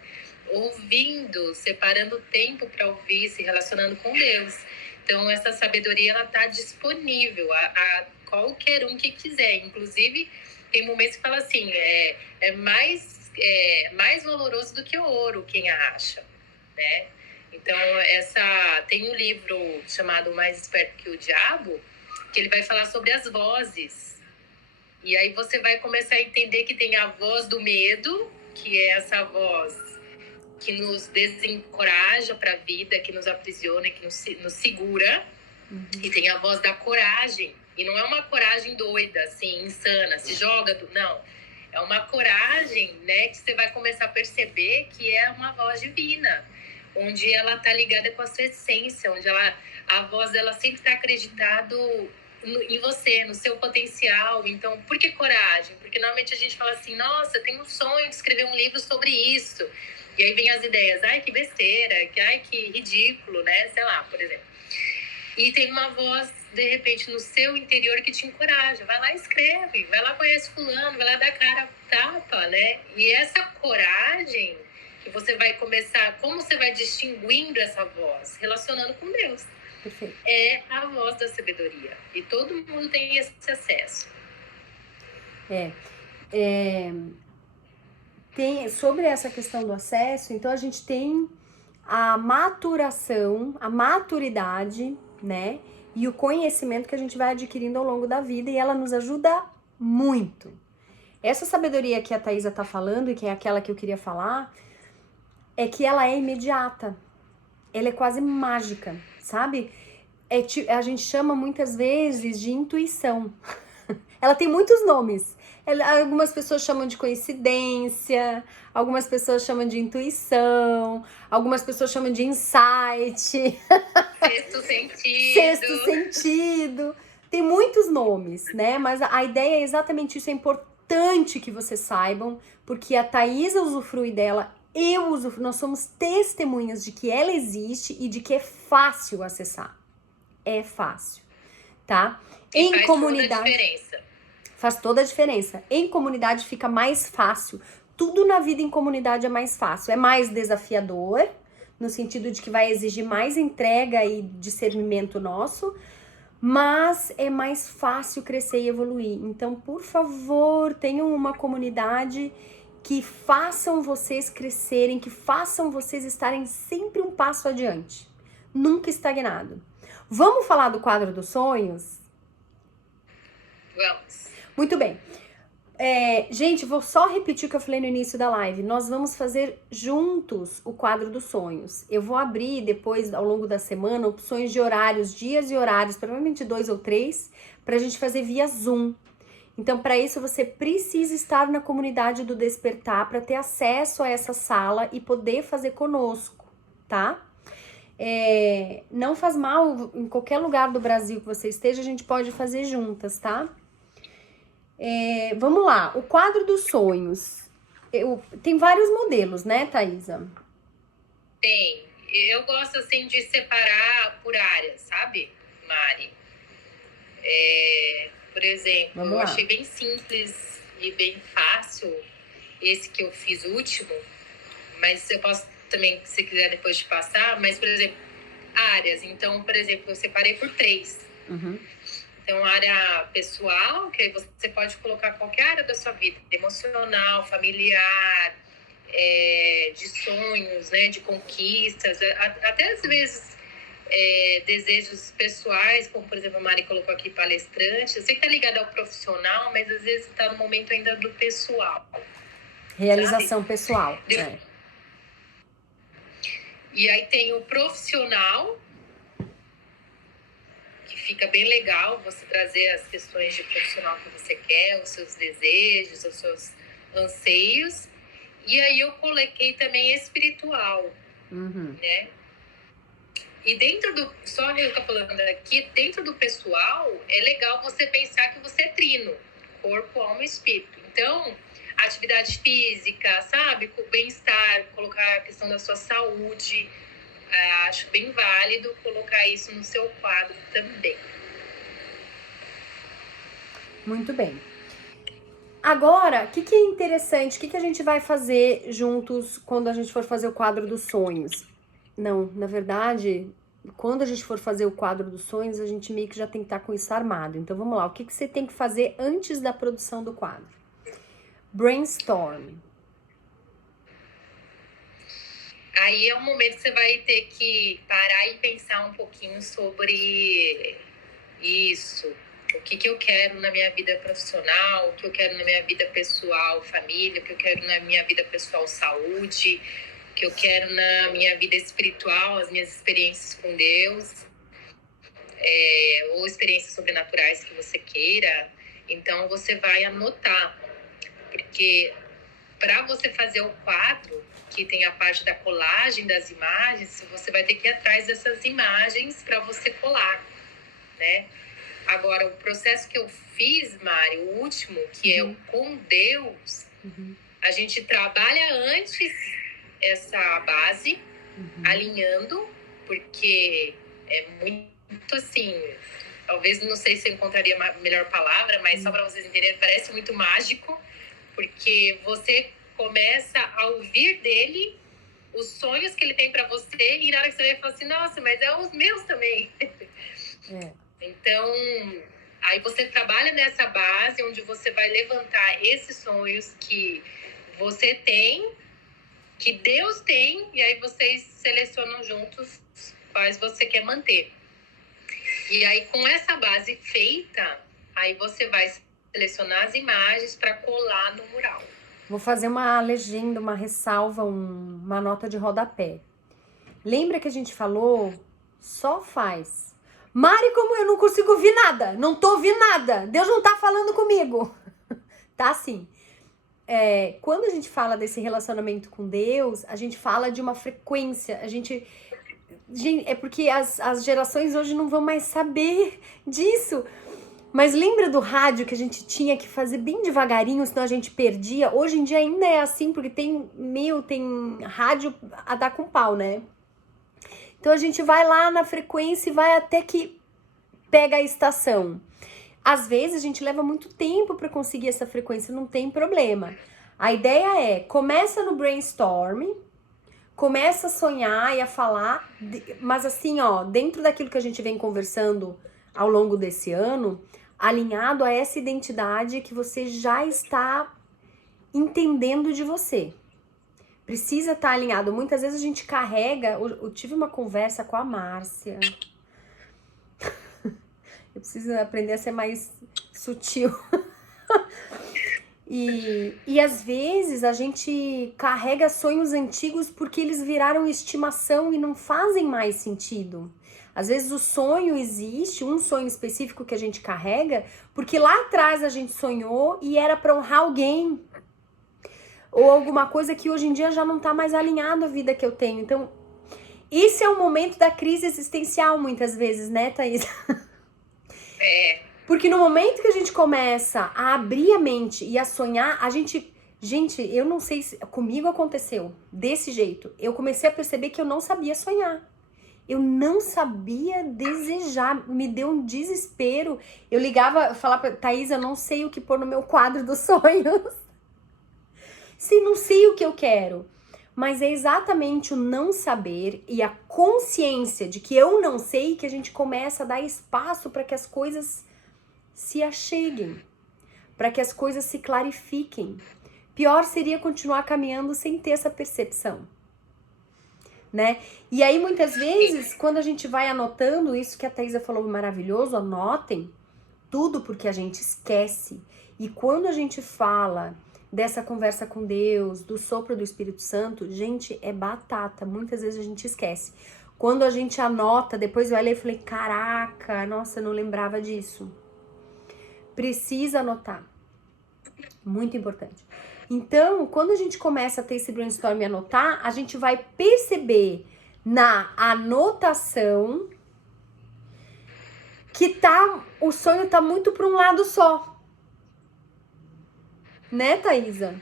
Ouvindo, separando tempo para ouvir, se relacionando com Deus. Então, essa sabedoria, ela está disponível a qualquer um que quiser. Inclusive, tem momentos que fala assim, é mais valoroso do que o ouro, quem a acha, né? Então, tem um livro chamado Mais Esperto que o Diabo, que ele vai falar sobre as vozes, E aí você vai começar a entender que tem a voz do medo, que é essa voz que nos desencoraja para a vida, que nos aprisiona, que nos segura. E tem a voz da coragem. E não é uma coragem doida, assim, insana, se joga Não. É uma coragem, né, que você vai começar a perceber que é uma voz divina, onde ela tá ligada com a sua essência, onde a voz dela sempre está acreditado em você, no seu potencial. Então, por que coragem? Porque normalmente a gente fala assim, nossa, eu tenho um sonho de escrever um livro sobre isso. E aí vem as ideias, ai, que besteira, ai, que ridículo, né? Sei lá, por exemplo. E tem uma voz, de repente, no seu interior que te encoraja. Vai lá e escreve, vai lá conhece fulano, vai lá dar cara a tapa, né? E essa coragem que você vai começar, como você vai distinguindo essa voz? Relacionando com Deus. Perfeito. É a voz da sabedoria. E todo mundo tem esse acesso. Sobre essa questão do acesso, então a gente tem a maturação, a maturidade, né? E o conhecimento que a gente vai adquirindo ao longo da vida, e ela nos ajuda muito. Essa sabedoria que a Thaisa tá falando, e que é aquela que eu queria falar, é que ela é imediata. Ela é quase mágica, sabe? A gente chama muitas vezes de intuição. Ela tem muitos nomes. Algumas pessoas chamam de coincidência, algumas pessoas chamam de intuição, algumas pessoas chamam de insight. Sexto sentido. Sexto sentido. Tem muitos nomes, né? Mas a ideia é exatamente isso. É importante que vocês saibam, porque a Thaisa usufrui dela, eu usufruo. Nós somos testemunhas de que ela existe e de que é fácil acessar. É fácil, tá? E faz toda a diferença. Faz toda a diferença. Em comunidade fica mais fácil. Tudo na vida em comunidade é mais fácil. É mais desafiador, no sentido de que vai exigir mais entrega e discernimento nosso, mas é mais fácil crescer e evoluir. Então, por favor, tenham uma comunidade que façam vocês crescerem, que façam vocês estarem sempre um passo adiante. Nunca estagnado. Vamos falar do quadro dos sonhos? Vamos. Muito bem. Gente, vou só repetir o que eu falei no início da live. Nós vamos fazer juntos o quadro dos sonhos. Eu vou abrir depois, ao longo da semana, opções de horários, dias e horários, provavelmente 2 ou 3, para a gente fazer via Zoom. Então, para isso, você precisa estar na comunidade do Despertar para ter acesso a essa sala e poder fazer conosco, tá? Não faz mal, em qualquer lugar do Brasil que você esteja, a gente pode fazer juntas, tá? Vamos lá, o quadro dos sonhos. Tem vários modelos, né, Thaisa? Tem. Eu gosto, assim, de separar por áreas, sabe, Mari? Por exemplo, eu achei bem simples e bem fácil esse que eu fiz último, mas eu posso também, se quiser, depois te passar. Mas, por exemplo, áreas. Então, por exemplo, eu separei por 3. Então, área pessoal, que aí você pode colocar qualquer área da sua vida, emocional, familiar, de sonhos, né, de conquistas, até às vezes desejos pessoais, como por exemplo a Mari colocou aqui, palestrante. Eu sei que tá ligado ao profissional, mas às vezes tá no momento ainda do pessoal. Realização, sabe? Pessoal. E aí tem o profissional, que fica bem legal você trazer as questões de profissional que você quer, os seus desejos, os seus anseios. E aí eu coloquei também espiritual, né? E dentro do, só eu tô falando aqui, dentro do pessoal, é legal você pensar que você é trino, corpo, alma e espírito. Então, atividade física, sabe? Bem-estar, colocar a questão da sua saúde. Acho bem válido colocar isso no seu quadro também. Muito bem. Agora, o que é interessante? O que a gente vai fazer juntos quando a gente for fazer o quadro dos sonhos? Não, na verdade, quando a gente for fazer o quadro dos sonhos, a gente meio que já tem que estar com isso armado. Então, vamos lá. O que você tem que fazer antes da produção do quadro? Brainstorm. Aí é um momento que você vai ter que parar e pensar um pouquinho sobre isso. O que eu quero na minha vida profissional, o que eu quero na minha vida pessoal, família, o que eu quero na minha vida pessoal, saúde, o que eu quero na minha vida espiritual, as minhas experiências com Deus, ou experiências sobrenaturais que você queira. Então, você vai anotar, porque para você fazer o quadro, que tem a parte da colagem das imagens, você vai ter que ir atrás dessas imagens para você colar, né? Agora, o processo que eu fiz, Mari, o último, que é o com Deus, a gente trabalha antes essa base, alinhando, porque é muito assim, talvez, não sei se eu encontraria a melhor palavra, mas só para vocês entenderem, parece muito mágico, porque você começa a ouvir dele os sonhos que ele tem para você, e na hora que você vai falar assim, nossa, mas é os meus também. Então, aí você trabalha nessa base onde você vai levantar esses sonhos que você tem, que Deus tem, e aí vocês selecionam juntos quais você quer manter. E aí, com essa base feita, aí você vai selecionar as imagens para colar no mural. Vou fazer uma legenda, uma ressalva, uma nota de rodapé. Lembra que a gente falou? Só faz. Mari, como eu não consigo ouvir nada? Não tô ouvindo nada. Deus não tá falando comigo. Tá assim. Quando a gente fala desse relacionamento com Deus, a gente fala de uma frequência. É porque as gerações hoje não vão mais saber disso. Mas lembra do rádio que a gente tinha que fazer bem devagarinho, senão a gente perdia? Hoje em dia ainda é assim, porque tem rádio a dar com pau, né? Então a gente vai lá na frequência e vai até que pega a estação. Às vezes a gente leva muito tempo para conseguir essa frequência, não tem problema. A ideia é, começa no brainstorm, começa a sonhar e a falar, mas assim, ó, dentro daquilo que a gente vem conversando ao longo desse ano, alinhado a essa identidade que você já está entendendo de você. Precisa estar alinhado. Muitas vezes a gente carrega... Eu tive uma conversa com a Márcia. Eu preciso aprender a ser mais sutil. E às vezes a gente carrega sonhos antigos porque eles viraram estimação e não fazem mais sentido. Às vezes o sonho existe, um sonho específico que a gente carrega, porque lá atrás a gente sonhou e era para honrar alguém. Ou alguma coisa que hoje em dia já não tá mais alinhado à vida que eu tenho. Então, esse é o momento da crise existencial, muitas vezes, né, Thaís? Porque no momento que a gente começa a abrir a mente e a sonhar, a gente... Gente, eu não sei se... Comigo aconteceu desse jeito. Eu comecei a perceber que eu não sabia sonhar. Eu não sabia desejar. Me deu um desespero. Eu ligava, eu falava pra Thaís, eu não sei o que pôr no meu quadro dos sonhos. Sim, não sei o que eu quero, mas é exatamente o não saber e a consciência de que eu não sei que a gente começa a dar espaço para que as coisas se acheguem, para que as coisas se clarifiquem. Pior seria continuar caminhando sem ter essa percepção, né? E aí muitas vezes, quando a gente vai anotando isso que a Thaisa falou maravilhoso, anotem tudo porque a gente esquece. E quando a gente fala dessa conversa com Deus, do sopro do Espírito Santo, gente, é batata. Muitas vezes a gente esquece. Quando a gente anota, depois eu olhei e falei, caraca, nossa, eu não lembrava disso. Precisa anotar. Muito importante. Então, quando a gente começa a ter esse brainstorm e anotar, a gente vai perceber na anotação que o sonho tá muito para um lado só. Né, Thaisa?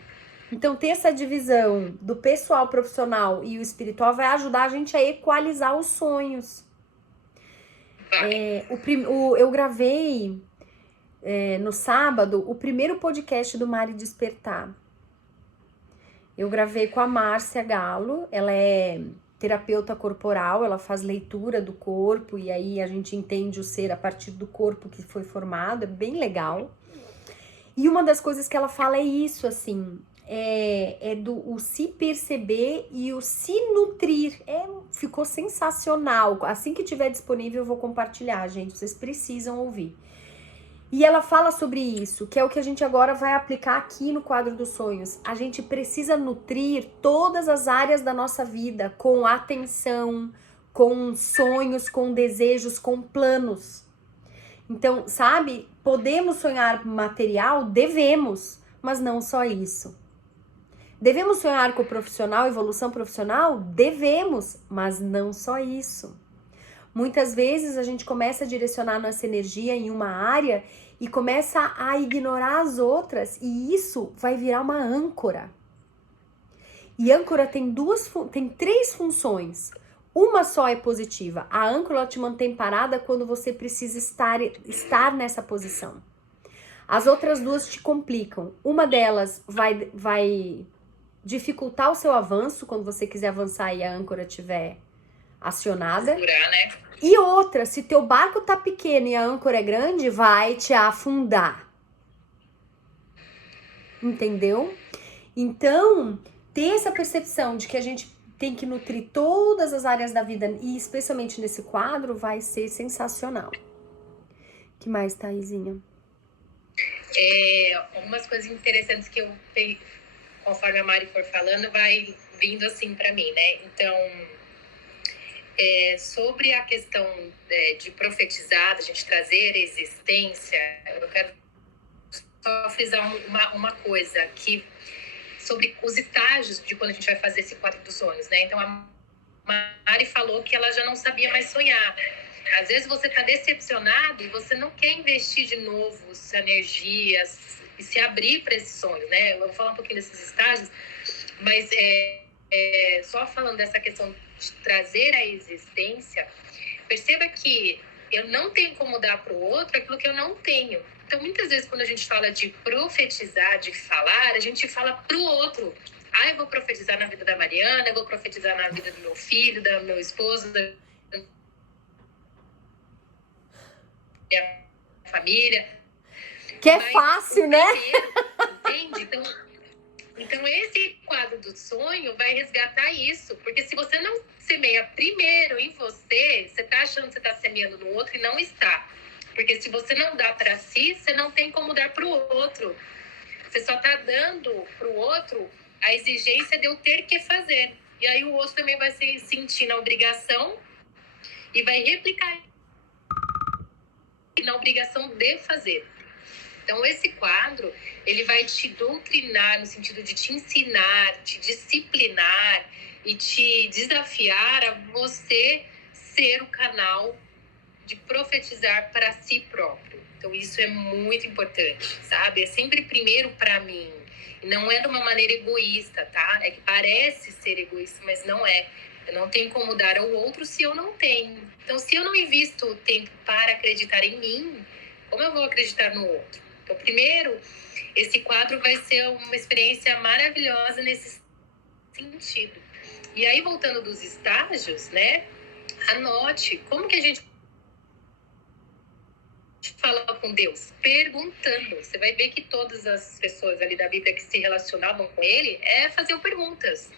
Então, ter essa divisão do pessoal, profissional e o espiritual vai ajudar a gente a equalizar os sonhos. Eu gravei no sábado o primeiro podcast do Mari Despertar. Eu gravei com a Márcia Galo, ela é terapeuta corporal, ela faz leitura do corpo e aí a gente entende o ser a partir do corpo que foi formado, é bem legal. E uma das coisas que ela fala é isso, assim, o se perceber e o se nutrir. Ficou sensacional. Assim que tiver disponível eu vou compartilhar, gente, vocês precisam ouvir. E ela fala sobre isso, que é o que a gente agora vai aplicar aqui no quadro dos sonhos. A gente precisa nutrir todas as áreas da nossa vida com atenção, com sonhos, com desejos, com planos. Então, sabe, podemos sonhar material? Devemos, mas não só isso. Devemos sonhar com o profissional, evolução profissional? Devemos, mas não só isso. Muitas vezes a gente começa a direcionar nossa energia em uma área e começa a ignorar as outras, e isso vai virar uma âncora. E âncora tem 3 funções. Uma só é positiva. A âncora te mantém parada quando você precisa estar nessa posição. As outras 2 te complicam. Uma delas vai dificultar o seu avanço quando você quiser avançar e a âncora estiver acionada. Segurar, né? E outra, se teu barco tá pequeno e a âncora é grande, vai te afundar. Entendeu? Então, ter essa percepção de que a gente tem que nutrir todas as áreas da vida, e especialmente nesse quadro, vai ser sensacional. O que mais, Thaisinha? Algumas coisas interessantes que eu, conforme a Mari for falando, vai vindo assim pra mim, né? Então, sobre a questão de profetizar, a gente trazer a existência, eu quero só frisar uma coisa, que sobre os estágios de quando a gente vai fazer esse quadro dos sonhos, né? Então, a Mari falou que ela já não sabia mais sonhar. Às vezes você está decepcionado e você não quer investir de novo sua energia e se abrir para esses sonhos, né? Eu vou falar um pouquinho desses estágios, mas só falando dessa questão de trazer a existência, perceba que eu não tenho como dar para o outro aquilo que eu não tenho. Então, muitas vezes, quando a gente fala de profetizar, de falar, a gente fala para o outro. Eu vou profetizar na vida da Mariana, eu vou profetizar na vida do meu filho, do meu esposo, da minha família. Que é fácil, né? Entende? Então, esse quadro do sonho vai resgatar isso. Porque se você não semeia primeiro em você, você tá achando que você tá semeando no outro e não está. Porque se você não dá para si, você não tem como dar para o outro. Você só tá dando para o outro a exigência de eu ter que fazer. E aí o outro também vai se sentir na obrigação e vai replicar na obrigação de fazer. Então, esse quadro, ele vai te doutrinar no sentido de te ensinar, te disciplinar e te desafiar a você ser o canal de profetizar para si próprio. Então, isso é muito importante, sabe? É sempre primeiro para mim. E não é de uma maneira egoísta, tá? É que parece ser egoísta, mas não é. Eu não tenho como dar ao outro se eu não tenho. Então, se eu não invisto tempo para acreditar em mim, como eu vou acreditar no outro? Então, primeiro, esse quadro vai ser uma experiência maravilhosa nesse sentido. E aí, voltando dos estágios, né? Anote como que a gente fala com Deus? Perguntando. Você vai ver que todas as pessoas ali da Bíblia que se relacionavam com ele faziam perguntas.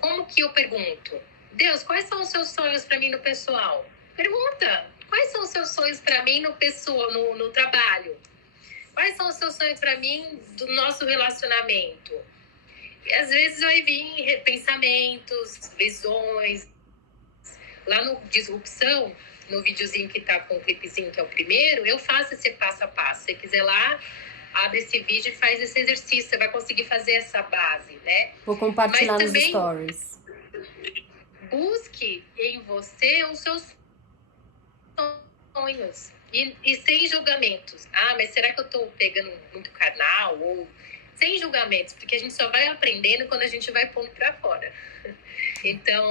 Como que eu pergunto? Deus, quais são os seus sonhos para mim no pessoal? Pergunta. Quais são os seus sonhos para mim no trabalho? Quais são os seus sonhos para mim do nosso relacionamento? E às vezes vai vir pensamentos, visões. Lá no Disrupção, no videozinho que tá com o clipezinho, que é o primeiro, eu faço esse passo a passo. Se você quiser lá, abre esse vídeo e faz esse exercício. Você vai conseguir fazer essa base, né? Vou compartilhar nos stories. Busque em você os seus sonhos. E sem julgamentos. Mas será que eu tô pegando muito carnal? Ou sem julgamentos, porque a gente só vai aprendendo quando a gente vai pondo pra fora. Então,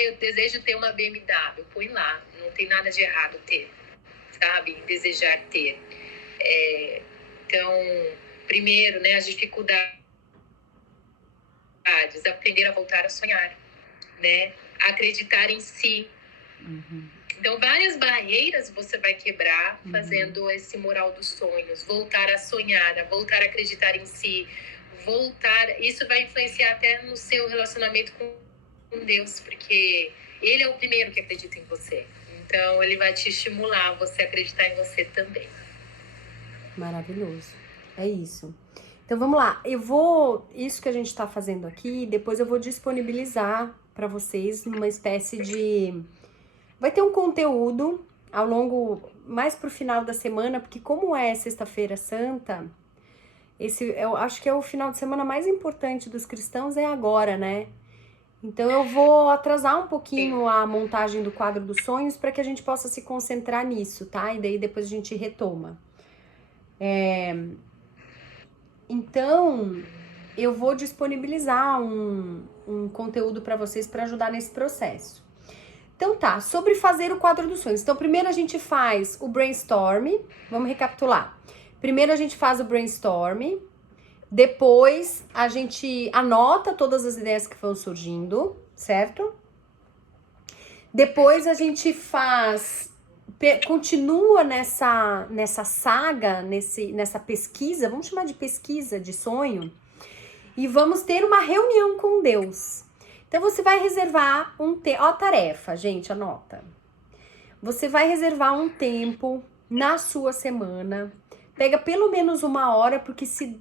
eu desejo ter uma BMW. Põe lá, não tem nada de errado ter, sabe? Desejar ter. Então, primeiro, né, as dificuldades, aprender a voltar a sonhar, né? Acreditar em si. Uhum. Então, várias barreiras você vai quebrar fazendo esse mural dos sonhos. Voltar a sonhar, a voltar a acreditar em si. Isso vai influenciar até no seu relacionamento com Deus, porque Ele é o primeiro que acredita em você. Então, Ele vai te estimular a você acreditar em você também. Maravilhoso. É isso. Então vamos lá. Isso que a gente tá fazendo aqui, depois eu vou disponibilizar para vocês numa espécie de. Vai ter um conteúdo ao longo, mais pro final da semana, porque como é Sexta-feira Santa, eu acho que é o final de semana mais importante dos cristãos é agora, né? Então eu vou atrasar um pouquinho a montagem do quadro dos sonhos para que a gente possa se concentrar nisso, tá? E daí depois a gente retoma. Então, eu vou disponibilizar um conteúdo para vocês para ajudar nesse processo. Então tá, sobre fazer o quadro dos sonhos. Então primeiro a gente faz o brainstorm, vamos recapitular. Primeiro a gente faz o brainstorm, depois a gente anota todas as ideias que vão surgindo, certo? Depois a gente continua nessa saga, nessa pesquisa, vamos chamar de pesquisa de sonho, e vamos ter uma reunião com Deus. Então você vai reservar ó a tarefa, gente, anota. Você vai reservar um tempo na sua semana, pega pelo menos 1 hora, porque se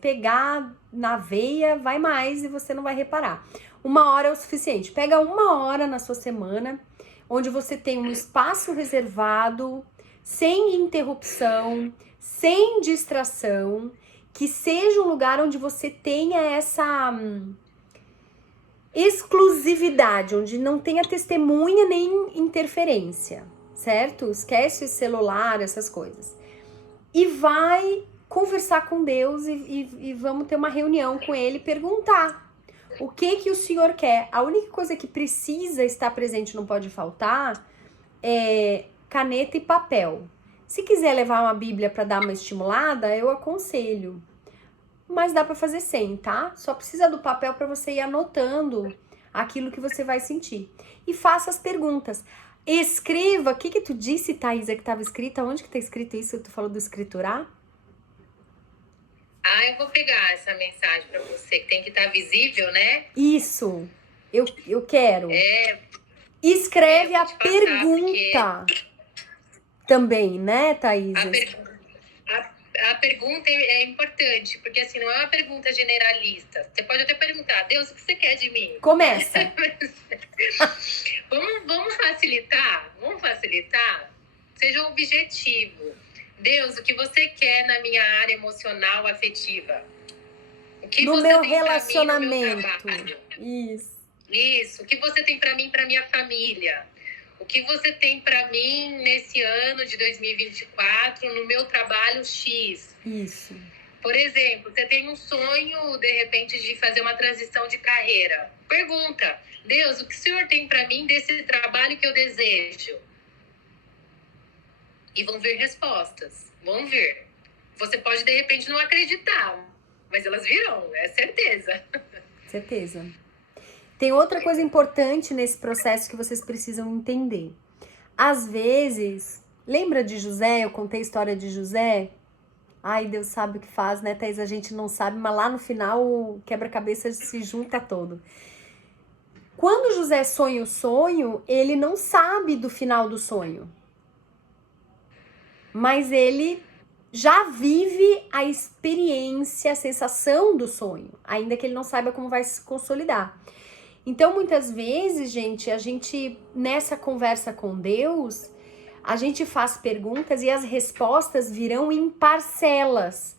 pegar na veia, vai mais e você não vai reparar. 1 hora é o suficiente. Pega 1 hora na sua semana, onde você tem um espaço reservado, sem interrupção, sem distração, que seja um lugar onde você tenha essa exclusividade, onde não tenha testemunha nem interferência, certo? Esquece o celular, essas coisas. E vai conversar com Deus e vamos ter uma reunião com Ele, perguntar o que o Senhor quer. A única coisa que precisa estar presente, não pode faltar, é caneta e papel. Se quiser levar uma Bíblia para dar uma estimulada, eu aconselho. Mas dá para fazer sem, tá? Só precisa do papel para você ir anotando aquilo que você vai sentir. E faça as perguntas. Escreva, o que tu disse, Thaisa, que estava escrito? Onde que tá escrito isso? Tu falou do escriturar? Eu vou pegar essa mensagem para você, que tem que estar visível, né? Isso, eu quero. Escreve a pergunta também, né, Thaisa? A pergunta é importante, porque assim, não é uma pergunta generalista. Você pode até perguntar, Deus, o que você quer de mim? Começa. Vamos facilitar? Vamos facilitar? Seja objetivo. Deus, o que você quer na minha área emocional, afetiva? O que no você meu tem relacionamento. Pra mim, no meu trabalho? Isso. Isso. O que você tem pra mim, pra minha família? O que você tem pra mim nesse ano de 2024 no meu trabalho X? Isso. Por exemplo, você tem um sonho, de repente, de fazer uma transição de carreira. Pergunta, Deus, o que o Senhor tem pra mim desse trabalho que eu desejo? E vão vir respostas. Vão vir. Você pode, de repente, não acreditar, mas elas virão, é certeza. Certeza. Tem outra coisa importante nesse processo que vocês precisam entender. Às vezes, lembra de José? Eu contei a história de José. Ai, Deus sabe o que faz, né, Thaís? A gente não sabe, mas lá no final o quebra-cabeça se junta todo. Quando José sonha o sonho, ele não sabe do final do sonho. Mas ele já vive a experiência, a sensação do sonho, ainda que ele não saiba como vai se consolidar. Então, muitas vezes, gente, a gente, nessa conversa com Deus, a gente faz perguntas e as respostas virão em parcelas.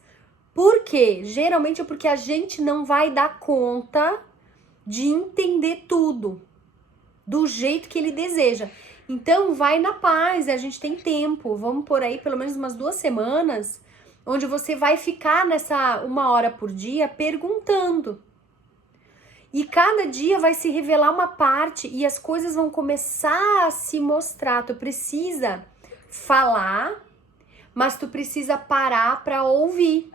Por quê? Geralmente é porque a gente não vai dar conta de entender tudo do jeito que ele deseja. Então, vai na paz, a gente tem tempo. Vamos por aí pelo menos umas 2 semanas, onde você vai ficar nessa 1 hora por dia perguntando. E cada dia vai se revelar uma parte e as coisas vão começar a se mostrar. Tu precisa falar, mas tu precisa parar para ouvir.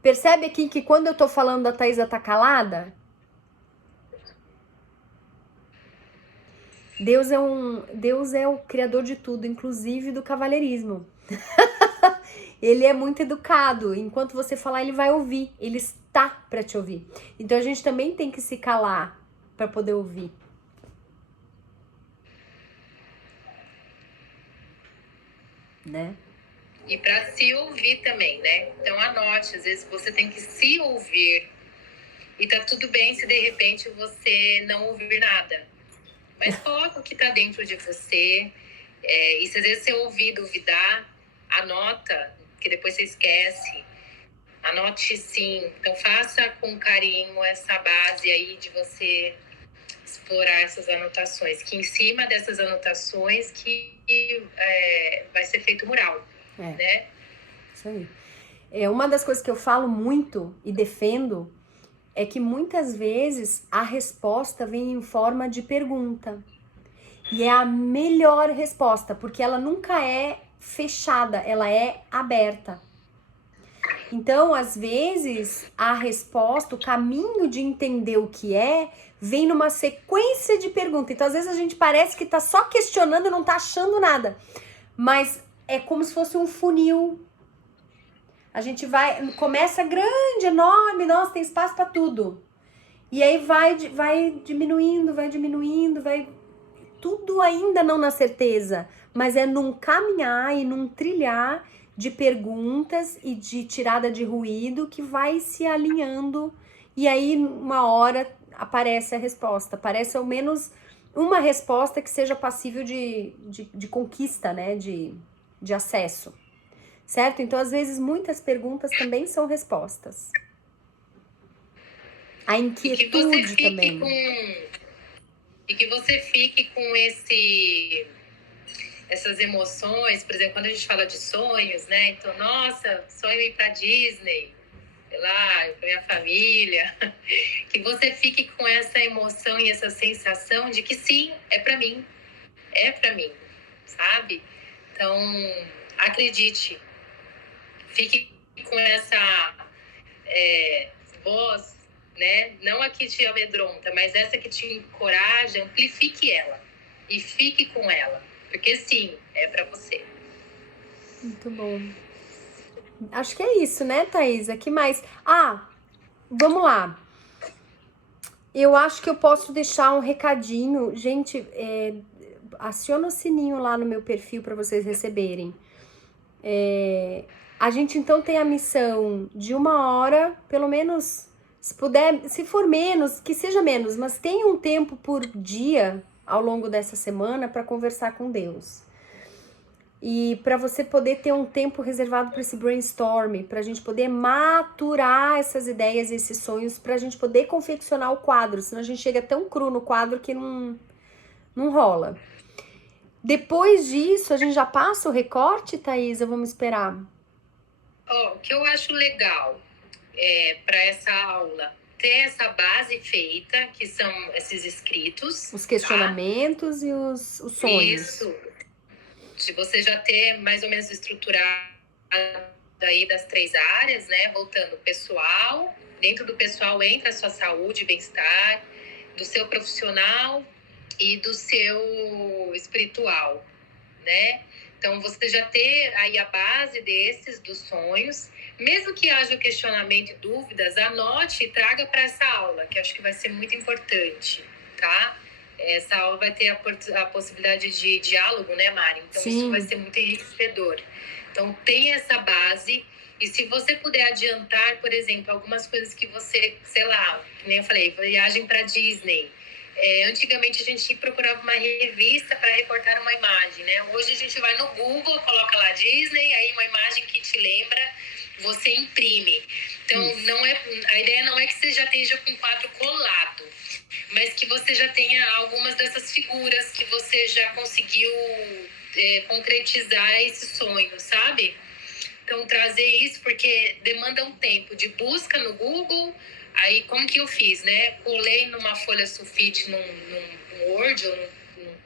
Percebe aqui que quando eu tô falando a Thaisa tá calada? Deus é o criador de tudo, inclusive do cavalheirismo. Ele é muito educado. Enquanto você falar, ele vai ouvir. Ele está para te ouvir. Então a gente também tem que se calar para poder ouvir. Né? e para se ouvir também, né? Então anote, às vezes você tem que se ouvir e tá tudo bem se de repente você não ouvir nada. Mas coloca o que tá dentro de você. E se às vezes você ouvir duvidar, anota, que depois você esquece. Anote sim. Então faça com carinho essa base aí de você explorar essas anotações. Que em cima dessas anotações que vai ser feito o mural, né? Isso aí. Uma das coisas que eu falo muito e defendo é que muitas vezes a resposta vem em forma de pergunta. E é a melhor resposta, porque ela nunca é fechada, ela é aberta. Então, às vezes, a resposta, o caminho de entender o que vem numa sequência de perguntas. Então, às vezes, a gente parece que tá só questionando e não tá achando nada. Mas é como se fosse um funil. A gente começa grande, enorme, nossa, tem espaço para tudo. E aí vai diminuindo, tudo ainda não na certeza, mas é num caminhar e num trilhar de perguntas e de tirada de ruído que vai se alinhando, e aí uma hora aparece a resposta, aparece ao menos uma resposta que seja passível de conquista, né, de acesso, certo? Então, às vezes, muitas perguntas também são respostas. A inquietude também. E que você fique com essas emoções, por exemplo, quando a gente fala de sonhos, né? Então, nossa, sonho ir pra Disney, sei lá, com minha família. Que você fique com essa emoção e essa sensação de que sim, é pra mim, sabe? Então, acredite, fique com essa voz, né? Não a que te amedronta, mas essa que te encoraja, amplifique ela e fique com ela, porque sim, é pra você. Muito bom. Acho que é isso, né, Thaisa? Que mais? Vamos lá. Eu acho que eu posso deixar um recadinho. Gente, aciona o sininho lá no meu perfil para vocês receberem. A gente então tem a missão de 1 hora, pelo menos, se puder, se for menos, que seja menos, mas tenha um tempo por dia ao longo dessa semana para conversar com Deus. E para você poder ter um tempo reservado para esse brainstorm, para a gente poder maturar essas ideias, esses sonhos, para a gente poder confeccionar o quadro, senão a gente chega tão cru no quadro que não rola. Depois disso, a gente já passa o recorte, Thaisa? Vamos esperar. O que eu acho legal para essa aula, ter essa base feita, que são esses escritos. Os questionamentos, tá? E os sonhos. Isso. De você já ter mais ou menos estruturado aí das 3 áreas, né? Voltando pessoal, dentro do pessoal entra a sua saúde e bem-estar, do seu profissional e do seu espiritual, né? Então, você já ter aí a base dos sonhos. Mesmo que haja questionamento e dúvidas, anote e traga para essa aula, que acho que vai ser muito importante, tá? Essa aula vai ter a possibilidade de diálogo, né, Mari? Então, sim, isso vai ser muito enriquecedor. Então, tenha essa base. E se você puder adiantar, por exemplo, algumas coisas que você, sei lá, que nem eu falei, viagem para Disney. Antigamente a gente procurava uma revista para recortar uma imagem, né? Hoje a gente vai no Google, coloca lá Disney, aí uma imagem que te lembra, você imprime. Então, a ideia não é que você já esteja com o quadro colado, mas que você já tenha algumas dessas figuras que você já conseguiu concretizar esse sonho, sabe? Então, trazer isso, porque demanda um tempo de busca no Google. Aí, como que eu fiz, né? Colei numa folha sulfite, num Word ou num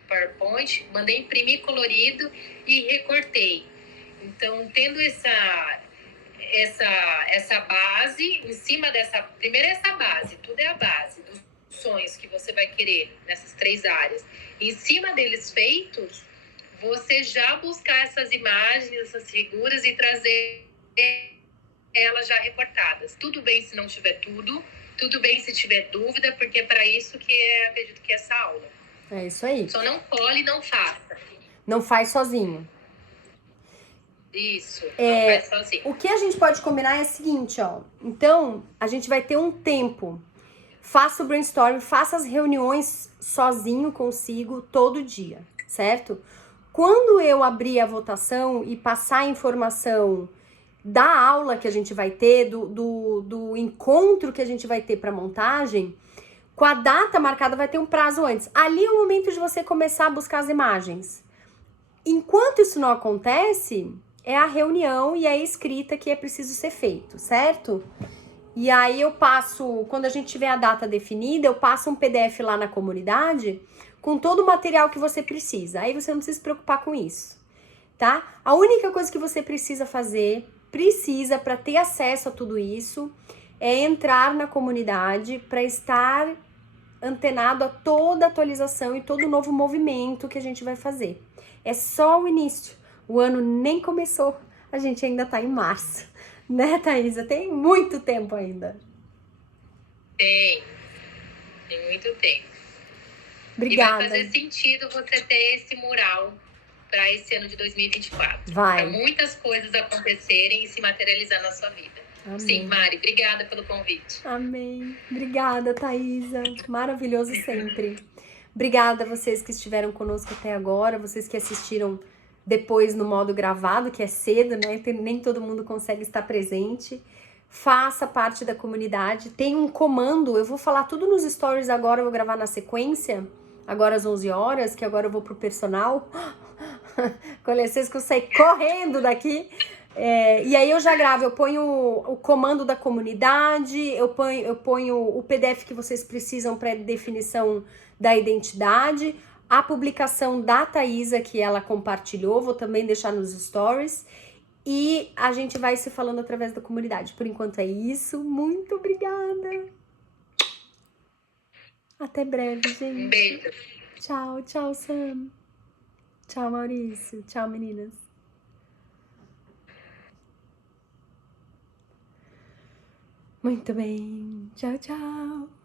PowerPoint, mandei imprimir colorido e recortei. Então, tendo essa base, em cima dessa... Primeiro essa base, tudo é a base dos sonhos que você vai querer nessas 3 áreas. Em cima deles feitos, você já buscar essas imagens, essas figuras e trazer elas já recortadas. Tudo bem se não tiver tudo bem se tiver dúvida, porque é para isso que acredito que é essa aula. É isso aí. Só não cole e não faça. Não faz sozinho. Isso, não faz sozinho. O que a gente pode combinar é o seguinte, ó. Então, a gente vai ter um tempo. Faça o brainstorming, faça as reuniões sozinho consigo todo dia, certo? Quando eu abrir a votação e passar a informação da aula que a gente vai ter, do encontro que a gente vai ter para montagem, com a data marcada vai ter um prazo antes. Ali é o momento de você começar a buscar as imagens. Enquanto isso não acontece, é a reunião e a escrita que é preciso ser feito, certo? E aí eu passo, quando a gente tiver a data definida, eu passo um PDF lá na comunidade com todo o material que você precisa. Aí você não precisa se preocupar com isso, tá? A única coisa que você precisa fazer, para ter acesso a tudo isso, é entrar na comunidade para estar antenado a toda atualização e todo novo movimento que a gente vai fazer. É só o início, o ano nem começou, a gente ainda tá em março, né, Thaisa? Tem muito tempo ainda. Tem muito tempo. Obrigada. E vai fazer sentido você ter esse mural para esse ano de 2024. Vai. Para muitas coisas acontecerem e se materializar na sua vida. Amém. Sim, Mari, obrigada pelo convite. Amém. Obrigada, Thaisa. Maravilhoso sempre. Obrigada a vocês que estiveram conosco até agora, vocês que assistiram depois no modo gravado, que é cedo, né? Nem todo mundo consegue estar presente. Faça parte da comunidade. Tem um comando, eu vou falar tudo nos stories agora, eu vou gravar na sequência, agora às 11 horas, que agora eu vou pro personal. Com licença que eu saí correndo daqui. E aí eu já gravo, eu ponho o comando da comunidade, eu ponho o PDF que vocês precisam para definição da identidade, a publicação da Thaisa que ela compartilhou, vou também deixar nos stories, e a gente vai se falando através da comunidade. Por enquanto é isso, muito obrigada. Até breve, gente. Um beijo. Tchau, tchau, Sam. Tchau, Maurício. Tchau, meninas. Muito bem. Tchau, tchau.